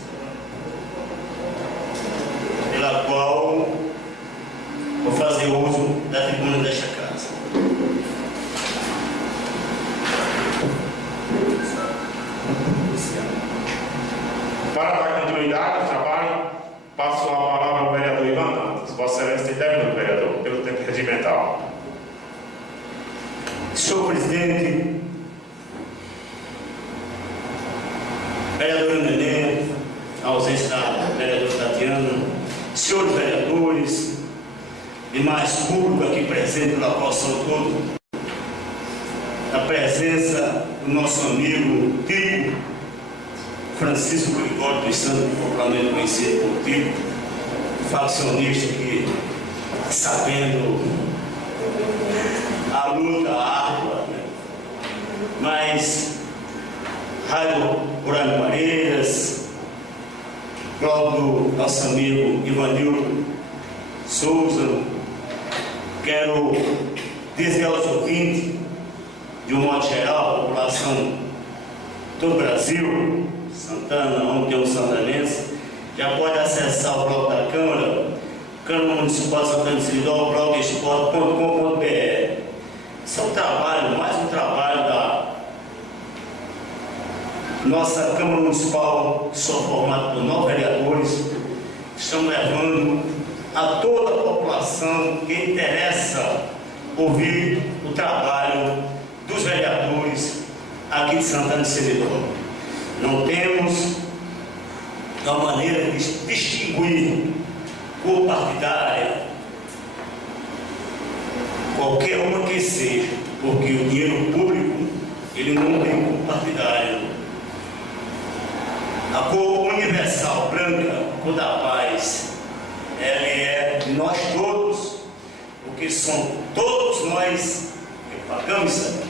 pela qual vou fazer uso da tribuna desta casa. Para dar continuidade ao trabalho, passo a palavra ao vereador Ivan Dantas. Vossa Excelência tem 10 minutos, vereador, pelo tempo regimental. Senhor presidente, vereadora Nenê, a ausência da vereadora Tatiana, senhores vereadores, demais público aqui presente pela população toda, a presença do nosso amigo Tico Francisco Gregório dos Santos, popularmente conhecido por Tico, faccionista que, sabendo a luta árdua, né? Mas Raio Urano Pareiras, próprio nosso amigo Ivanildo Souza, quero dizer aos ouvintes, de um modo geral, a população do Brasil, Santana, onde tem um santanense, já pode acessar o blog da Câmara, Câmara Municipal de Santana do Seridó, blogsport.com.br. Esse é um trabalho, mais um trabalho da nossa Câmara Municipal, que são formados por 9 vereadores, estamos levando a toda a população que interessa ouvir o trabalho dos vereadores aqui de Santana do Seridó. Não temos uma maneira de distinguir cor partidária, qualquer uma que seja, porque o dinheiro público ele não tem cor partidária. A cor universal, branca, a cor da paz, ela é de nós todos, porque são todos nós que pagamos isso aqui.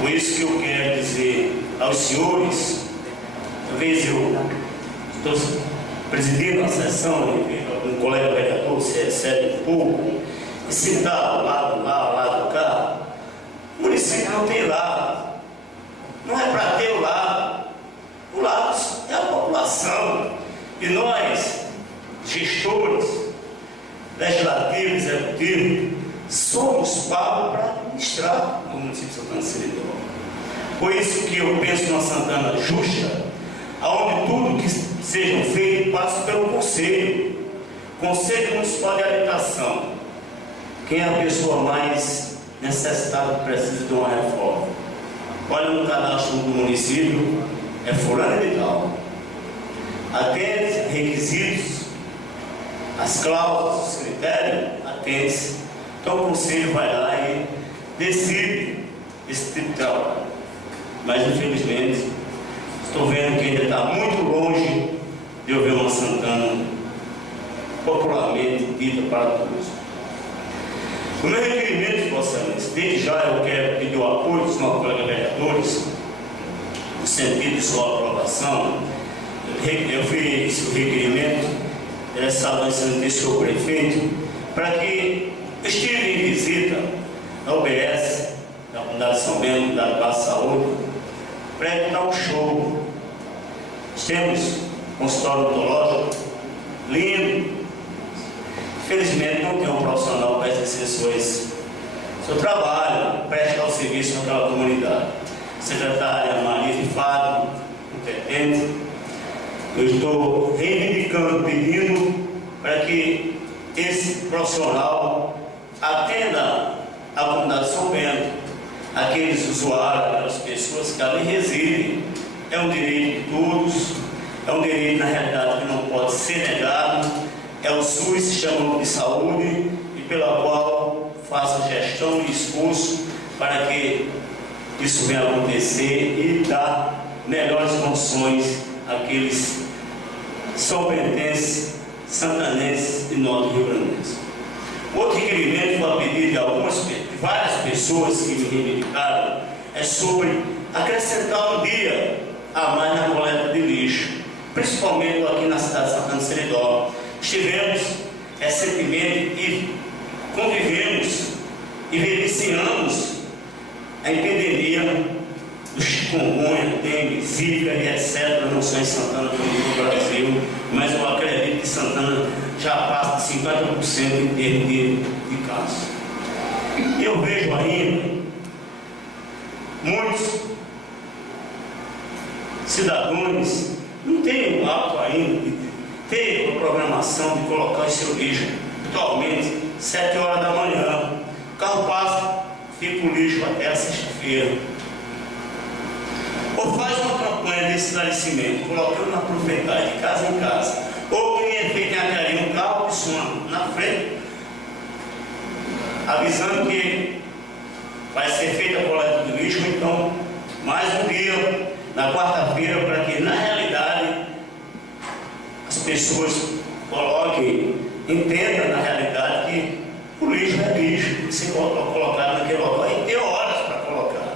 Por isso que eu quero dizer aos senhores, talvez eu estou presidindo a sessão, um colega vereador se recebe um pouco, e se está ao lado lá, ao lado cá, o município não tem lado, não é para ter o lado é a população, e nós, gestores, legislativos, executivos, somos pagos para administrar o município de Santana do Seridó. Por isso que eu penso numa Santana justa, onde tudo que seja feito passa pelo Conselho Municipal de Habitação. Quem é a pessoa mais necessitada que precisa de uma reforma? Olha no cadastro do município, é fulano de tal. Atende requisitos, as cláusulas, os critérios, atende-se. Então o Conselho vai lá e decide esse tipo de trabalho. Mas infelizmente, estou vendo que ainda está muito longe de eu ver uma Santana popularmente dita para todos. O meu requerimento, Vossa Excelência, desde já eu quero pedir o apoio dos nossos colegas vereadores, no sentido de sua aprovação. Eu fiz o requerimento, essa desse o prefeito, para que estive em visita na UBS, da Comunidade São Bento, da Base Saúde, para evitar um show. Temos consultório odontológico lindo. Infelizmente não tem um profissional para exercer seu trabalho, prestar o serviço naquela comunidade. Secretária Maria de Fábio, competente, eu estou reivindicando, pedindo para que esse profissional atenda a comunidade de São Bento, aqueles usuários, aquelas pessoas que ali residem. É um direito de todos, é um direito, na realidade, que não pode ser negado. É o SUS, Sistema de Saúde, e pela qual faço a gestão e esforço para que isso venha a acontecer e dar melhores condições àqueles são-bentenses, santanenses e norte-rio-grandenses. Outro requerimento foi a pedido de várias pessoas que me reivindicaram é sobre acrescentar um dia a mais na coleta de lixo, principalmente aqui na cidade de Santana do Seridó. Estivemos recentemente e convivemos e vivenciamos a epidemia do chikungunya, dengue, zika e etc. Não só em Santana, como no Brasil, mas eu acredito que Santana já passa de 50% em termos de casos. Eu vejo ainda muitos cidadãos não têm o hábito ainda de ter uma programação de colocar o seu lixo atualmente 7 horas da manhã. O carro passa, fica o lixo até a sexta-feira. Ou faz uma campanha de esclarecimento, colocando na propriedade, de casa em casa, ou que nem feito em um carro de som na frente, avisando que vai ser feita a coleta do lixo, então, mais um dia, na quarta-feira, para que, na realidade, as pessoas entendam, na realidade, que o lixo é lixo, que se colocar naquele local, e tem horas para colocar.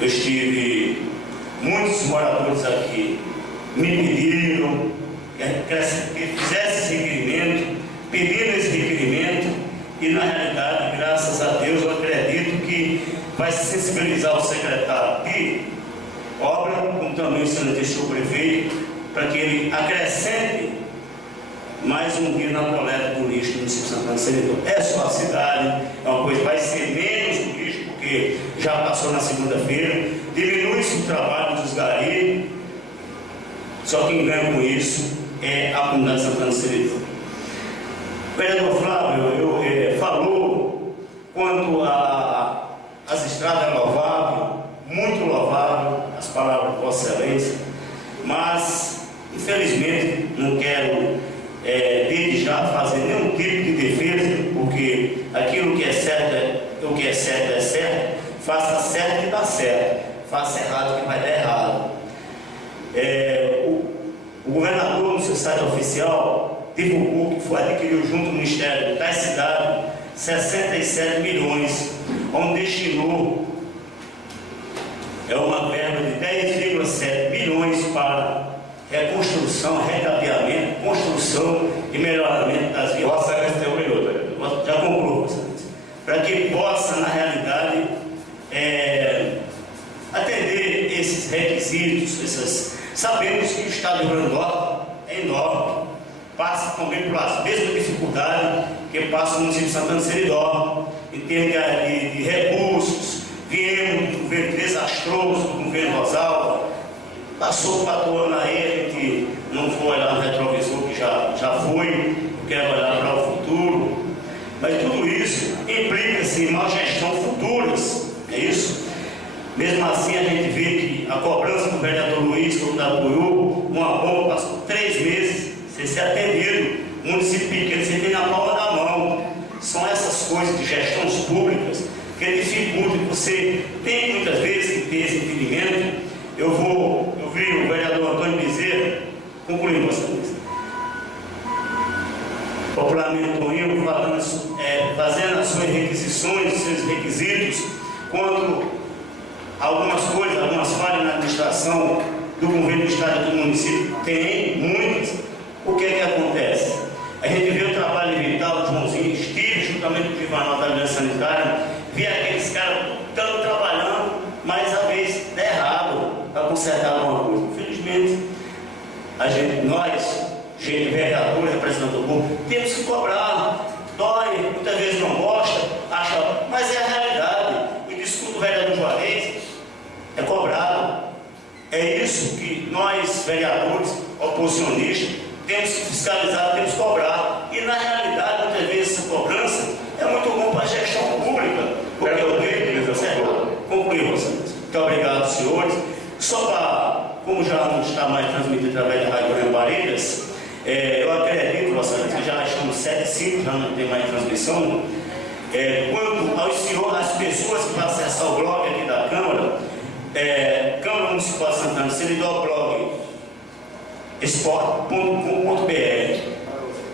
Eu estive, muitos moradores aqui me pediram que fizesse esse requerimento, pedindo esse requerimento, e na realidade, graças a Deus, eu acredito que vai sensibilizar o secretário de obra, como também o senhor prefeito, para que ele acrescente mais um dia na coleta do lixo no município de Santana do Seridó. É só a cidade, é uma coisa, vai ser menos do lixo, porque já passou na segunda-feira, diminui-se o trabalho dos garis, só quem ganha com isso é a comunidade de Santana do Seridó. O vereador Flávio falou quanto às estradas louváveis, muito louvável, as palavras de Vossa Excelência, mas, infelizmente, não quero desde já fazer nenhum tipo de defesa, porque aquilo que é certo o que é certo, faça certo que dá certo, faça errado que vai dar errado. O governador, no seu site oficial, divulgou que foi adquirido junto ao Ministério da Cidade 67 milhões, onde destinou uma verba de 10,7 milhões para reconstrução, recapeamento, construção e melhoramento das vias. Vossa Excelência tem um minuto. Já concluo, Vossa Excelência. Para que possa, na realidade, atender esses requisitos, sabemos que o Estado do Rio Grande do Norte é enorme, passa também pelas mesmas dificuldades que passa o município de Santana do Seridó, em termos de recursos. Viemos do governo desastroso do governo Rosalva, passou 4 anos aí, a gente não foi olhar no retrovisor, que já foi, quer olhar para o futuro, mas tudo isso implica-se em má gestão futuras, é isso? Mesmo assim, a gente vê que a cobrança do vereador Luiz, como da Puyú, uma bomba passou 3 meses sem ser atendido, município pequeno, você tem na palma da mão. São essas coisas de gestões públicas que dificultam, que você tem muitas vezes que ter esse entendimento. Eu vi o vereador Antônio Bezerra, concluindo, Vossa Excelência, popularmente Toninho, fazendo as suas requisições, os seus requisitos, quando algumas coisas, algumas falhas na administração do governo do estado e do município, tem muitas. O que é que acontece? A gente vê o trabalho vital do Joãozinho, estive juntamente com o Givanal da Aliança Sanitária, vi aqueles caras tanto trabalhando, mas às vezes dá errado para consertar alguma coisa. Infelizmente, nós, gente vereador, representante do povo, temos que cobrar. Dói, muitas vezes não gosta, acha, mas é a realidade. O discurso do vereador Juarez é cobrado. É isso que nós, vereadores, oposicionistas, temos que fiscalizar, temos que cobrar. E na realidade, muitas vezes, essa cobrança é muito bom para a gestão pública. Porque eu vejo, concluir, muito obrigado, senhores. Só para, como já não está mais transmitido através da Rádio Goiânia Parelhas, eu acredito, Vossa Excelência, que já estamos 7h05, já não tem mais transmissão. Quanto aos senhores, às pessoas que vão acessar o blog aqui da Câmara, Câmara Municipal de Santana do Seridó, blog esporte.com.br,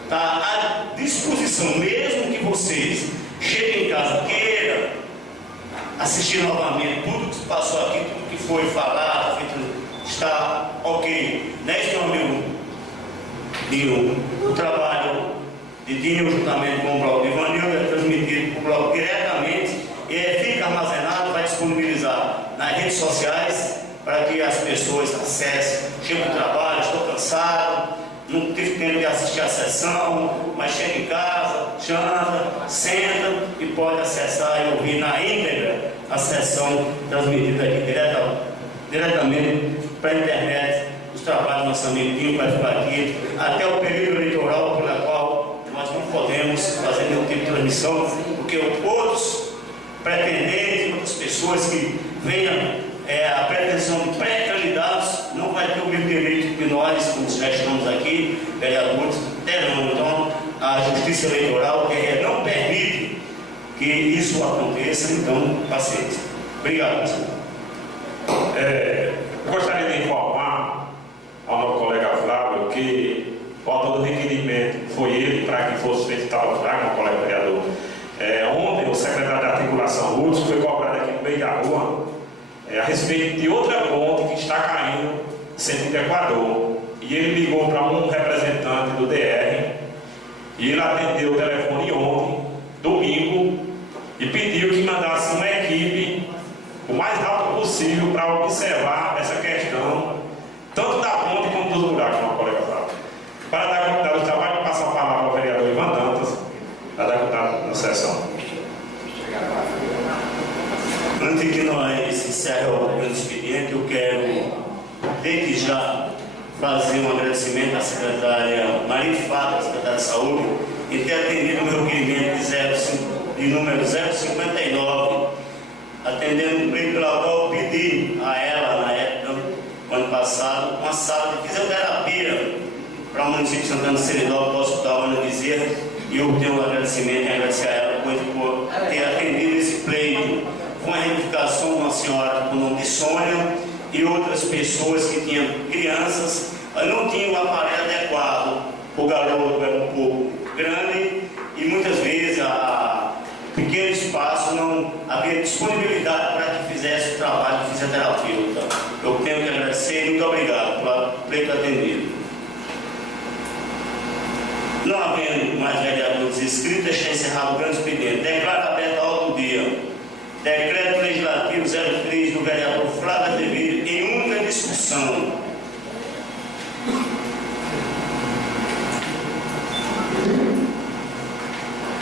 está à disposição, mesmo que vocês cheguem em casa, queiram assistir novamente tudo que passou aqui, tudo que foi falado, está ok. Neste amigo Dinho, o trabalho de Dinho juntamente com o bloco de Ivanildo é transmitido para o bloco diretamente e fica armazenado, vai disponibilizar nas redes sociais para que as pessoas acessem. Chega do trabalho, estou cansado, não tive tempo de assistir a sessão, mas chega em casa, janta, senta e pode acessar e ouvir na íntegra a sessão transmitida aqui diretamente para a internet. Os trabalhos do nosso amigo Dinho vai ficar aqui até o período eleitoral, pela qual nós não podemos fazer nenhum tipo de transmissão, porque outros pretendentes, outras pessoas que venham a pretensão de pré-candidato então, paciência. Obrigado, presidente. Gostaria de informar ao meu colega Flávio que o autor do requerimento foi ele para que fosse feito tal Flávio, meu colega vereador. Ontem o secretário de articulação Lúcio foi cobrado aqui no meio da rua a respeito de outra ponte que está caindo sentido Equador. E ele ligou para um representante do DR e ele atendeu o telefone ontem, domingo, e pediu que mandasse uma equipe o mais rápido possível para observar essa questão, tanto da ponte como dos buracos, meu colega Flávio. Para dar continuidade ao trabalho, vou passar a palavra ao vereador Ivan Dantas, para dar continuidade na sessão. Antes que nós encerremos o expediente, eu quero, desde já, fazer um agradecimento à secretária Maria Fábio, secretária de Saúde, em ter atendido o meu requerimento de número 059, atendendo o pleito pela qual eu pedi a ela, na época, ano passado, uma sala de fisioterapia para o município de Santana do Seridó, para o Hospital Ana Bezerra, e eu tenho um agradecimento e agradecer a ela por ter atendido esse pleito, com a reivindicação de uma senhora com o nome de Sônia e outras pessoas que tinham crianças, não tinham o aparelho adequado, o garoto era um pouco grande e muitas vezes a pequeno espaço não havia disponibilidade para que fizesse o trabalho de fisioterapeuta. Eu tenho que agradecer e muito obrigado pelo pleito atendido. Não havendo mais vereadores inscritos, está encerrado o grande expediente. Declaro aberto a ordem do dia. Decreto Legislativo 03 do vereador Flávio Azevedo em única discussão.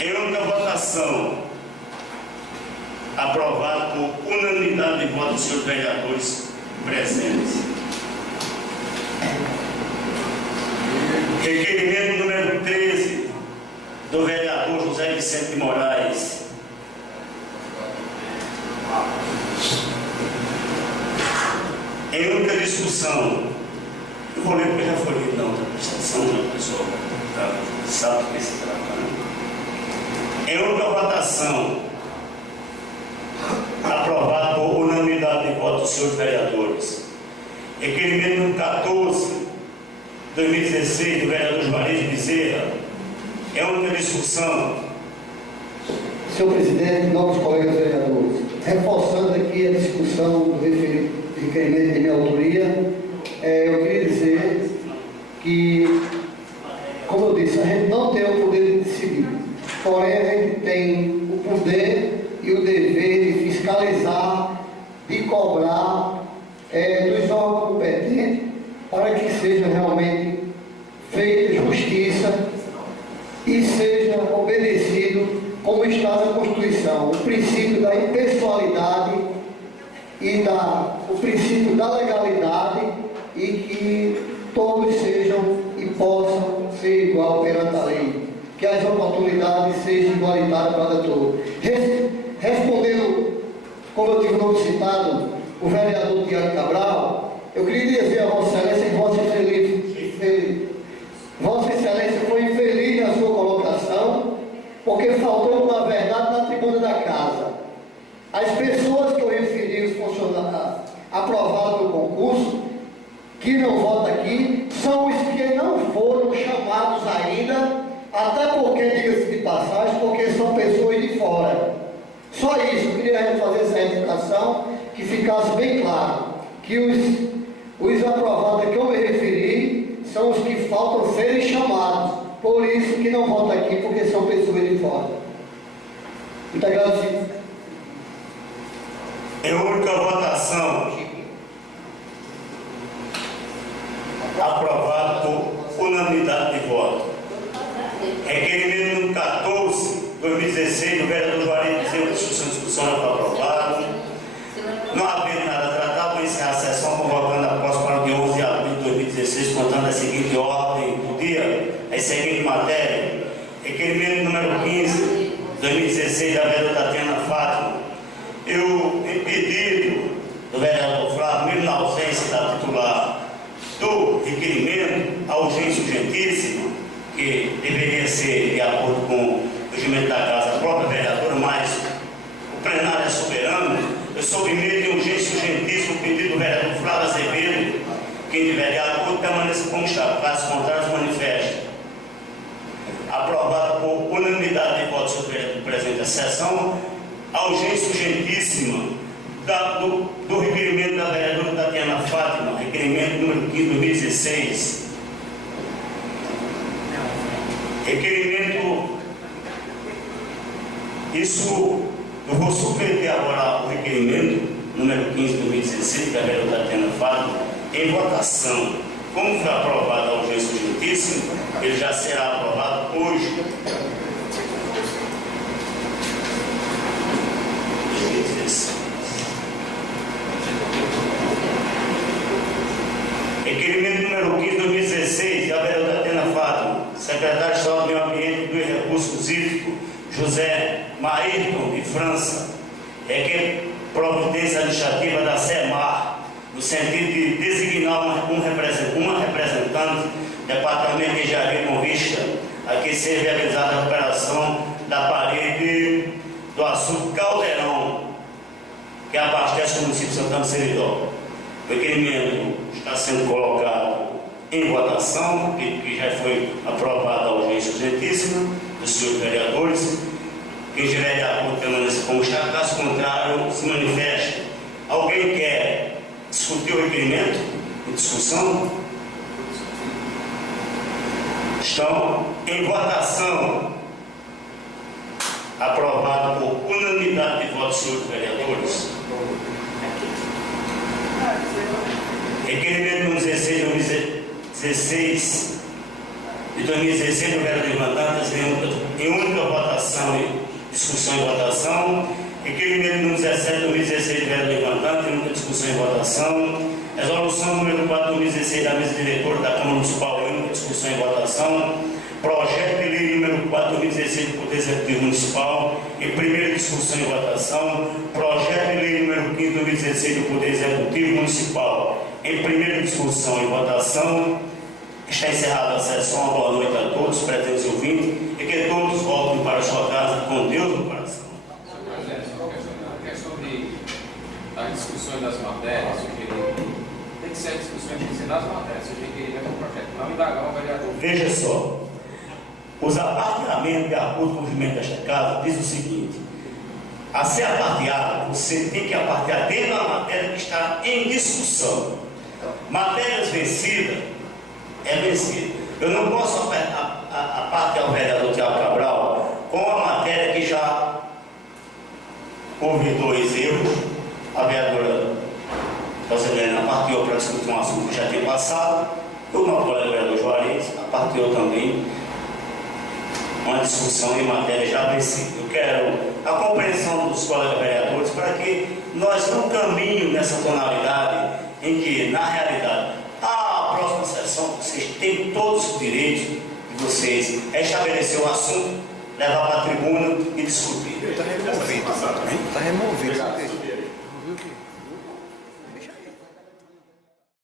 Em única votação. Aprovado por unanimidade de votos dos senhores vereadores presentes. Requerimento número 13 do vereador José Vicente de Moraes. Em única discussão, eu vou ler porque já foi lido na outra prestação, já o pessoal sabe do que se trata. Em única votação, aprovado por unanimidade de votos dos senhores vereadores. Requerimento número 14, 2016, do vereador Juarez Bezerra. Em única discussão. Senhor presidente, novos colegas vereadores, reforçando aqui a discussão do requerimento de minha autoria, eu queria dizer que, como eu disse, a gente não tem o poder de decidir, porém a gente tem o poder e o dever de fiscalizar, de cobrar dos órgãos competentes para que seja realmente feita justiça e seja obedecido como está na Constituição, o princípio da impessoalidade e o princípio da legalidade, e que todos sejam e possam ser igual perante a lei, que as oportunidades sejam igualitárias para todos. Respondendo, como eu tive o nome citado, o vereador Tiago Cabral, eu queria dizer a Vossa Excelência que Vossa Excelência foi infeliz na sua colocação, porque faltou uma verdade na tribuna da casa. As pessoas que eu referi, os funcionários aprovados no concurso, que não votam aqui, são os que não foram chamados ainda, até porque, diga-se de passagem, porque são pessoas de fora. Só isso, eu queria fazer essa educação, que ficasse bem claro, que os aprovados a que eu me referi são os que faltam serem chamados, por isso que não votam aqui, porque são pessoas de fora. Muito agradecido. Em única votação, aprovado por unanimidade de voto. Requerimento número 14, 2016, do vereador Juarez Bezerra, discussão não foi aprovado. Não havendo nada a tratar, vou encerrar a sessão convocando a próxima para o dia 11 de abril de 2016, contando a seguinte ordem do dia, a seguinte matéria. Requerimento número 15, 2016, da vereadora Tatiana Fátima. Eu, em pedido do vereador Flávio, mesmo na ausência da titular do requerimento, a urgência urgentíssima, que deveria ser de acordo com o regimento da casa, a própria vereadora, mas o plenário é só submeto em urgência e urgentíssimo o pedido do vereador Flávio Azevedo, quem tiver de acordo permaneça como está, caso contrário se manifeste. Aprovado por unanimidade de votos sobre a presente sessão, a urgência urgentíssima do requerimento da vereadora Tatiana Fátima, requerimento número 15 de 2016. Requerimento, isso, eu vou submeter agora o requerimento número 15 de 2016, da vereadora Tatiana Fátima, em votação. Como foi aprovado a urgência urgentíssima, ele já será aprovado hoje. 2016. Requerimento número 15 de 2016, da vereadora Tatiana Fátima, secretário de Estado do Meio Ambiente e dos Recursos Hídricos, José Maírton de França, requer providência administrativa da SEMAR, no sentido de designar uma representante do Departamento de Engenharia com vista a que seja realizada a operação da parede do açude Caldeirão, que abastece o município de Santana do Seridó. O requerimento está sendo colocado em votação, que já foi aprovada a urgência urgentíssima dos senhores vereadores. Quem estiver de acordo permaneça como está, caso contrário, se manifeste. Alguém quer discutir o requerimento em discussão? Estão em votação. Aprovado por unanimidade de votos, senhores vereadores. Requerimento número 16 de 2016 do vereador Levantantes em única votação e discussão e votação. Requerimento número 17 de 2016 do vereador Levantantes em única discussão e votação. Resolução número 4 de 2016 da mesa diretora da Câmara Municipal em única discussão e votação. Projeto de lei número 4 de 2016 do Poder Executivo Municipal em primeira discussão e votação. Projeto de lei número 15 de 2016 do Poder Executivo Municipal em primeira discussão e votação. Está encerrada a sessão. Uma boa noite a todos, presentes e ouvintes, e que todos voltem para a sua casa com Deus no coração. É sobre as discussões das matérias, tem que ser a discussão das matérias, seja requerimento do projeto. Não indagar o vereador. Veja só, os aparteamentos de acordo com o regimento desta casa diz o seguinte: a ser aparteado, você tem que apartear dentro da matéria que está em discussão. Matérias vencidas é vencida. Eu não posso apartear o vereador Tiago Cabral com a matéria que já houve 2 erros. A vereadora Josilene aparteou para discutir um assunto que já tinha passado. O nosso colega vereador Juarez aparteou também uma discussão em matéria já vencida. Eu quero a compreensão dos colegas vereadores para que nós não caminhemos nessa tonalidade em que, na realidade, a próxima sessão vocês têm todos os direitos de vocês estabelecer o assunto, levar para a tribuna e discutir. Está removido. Está removido.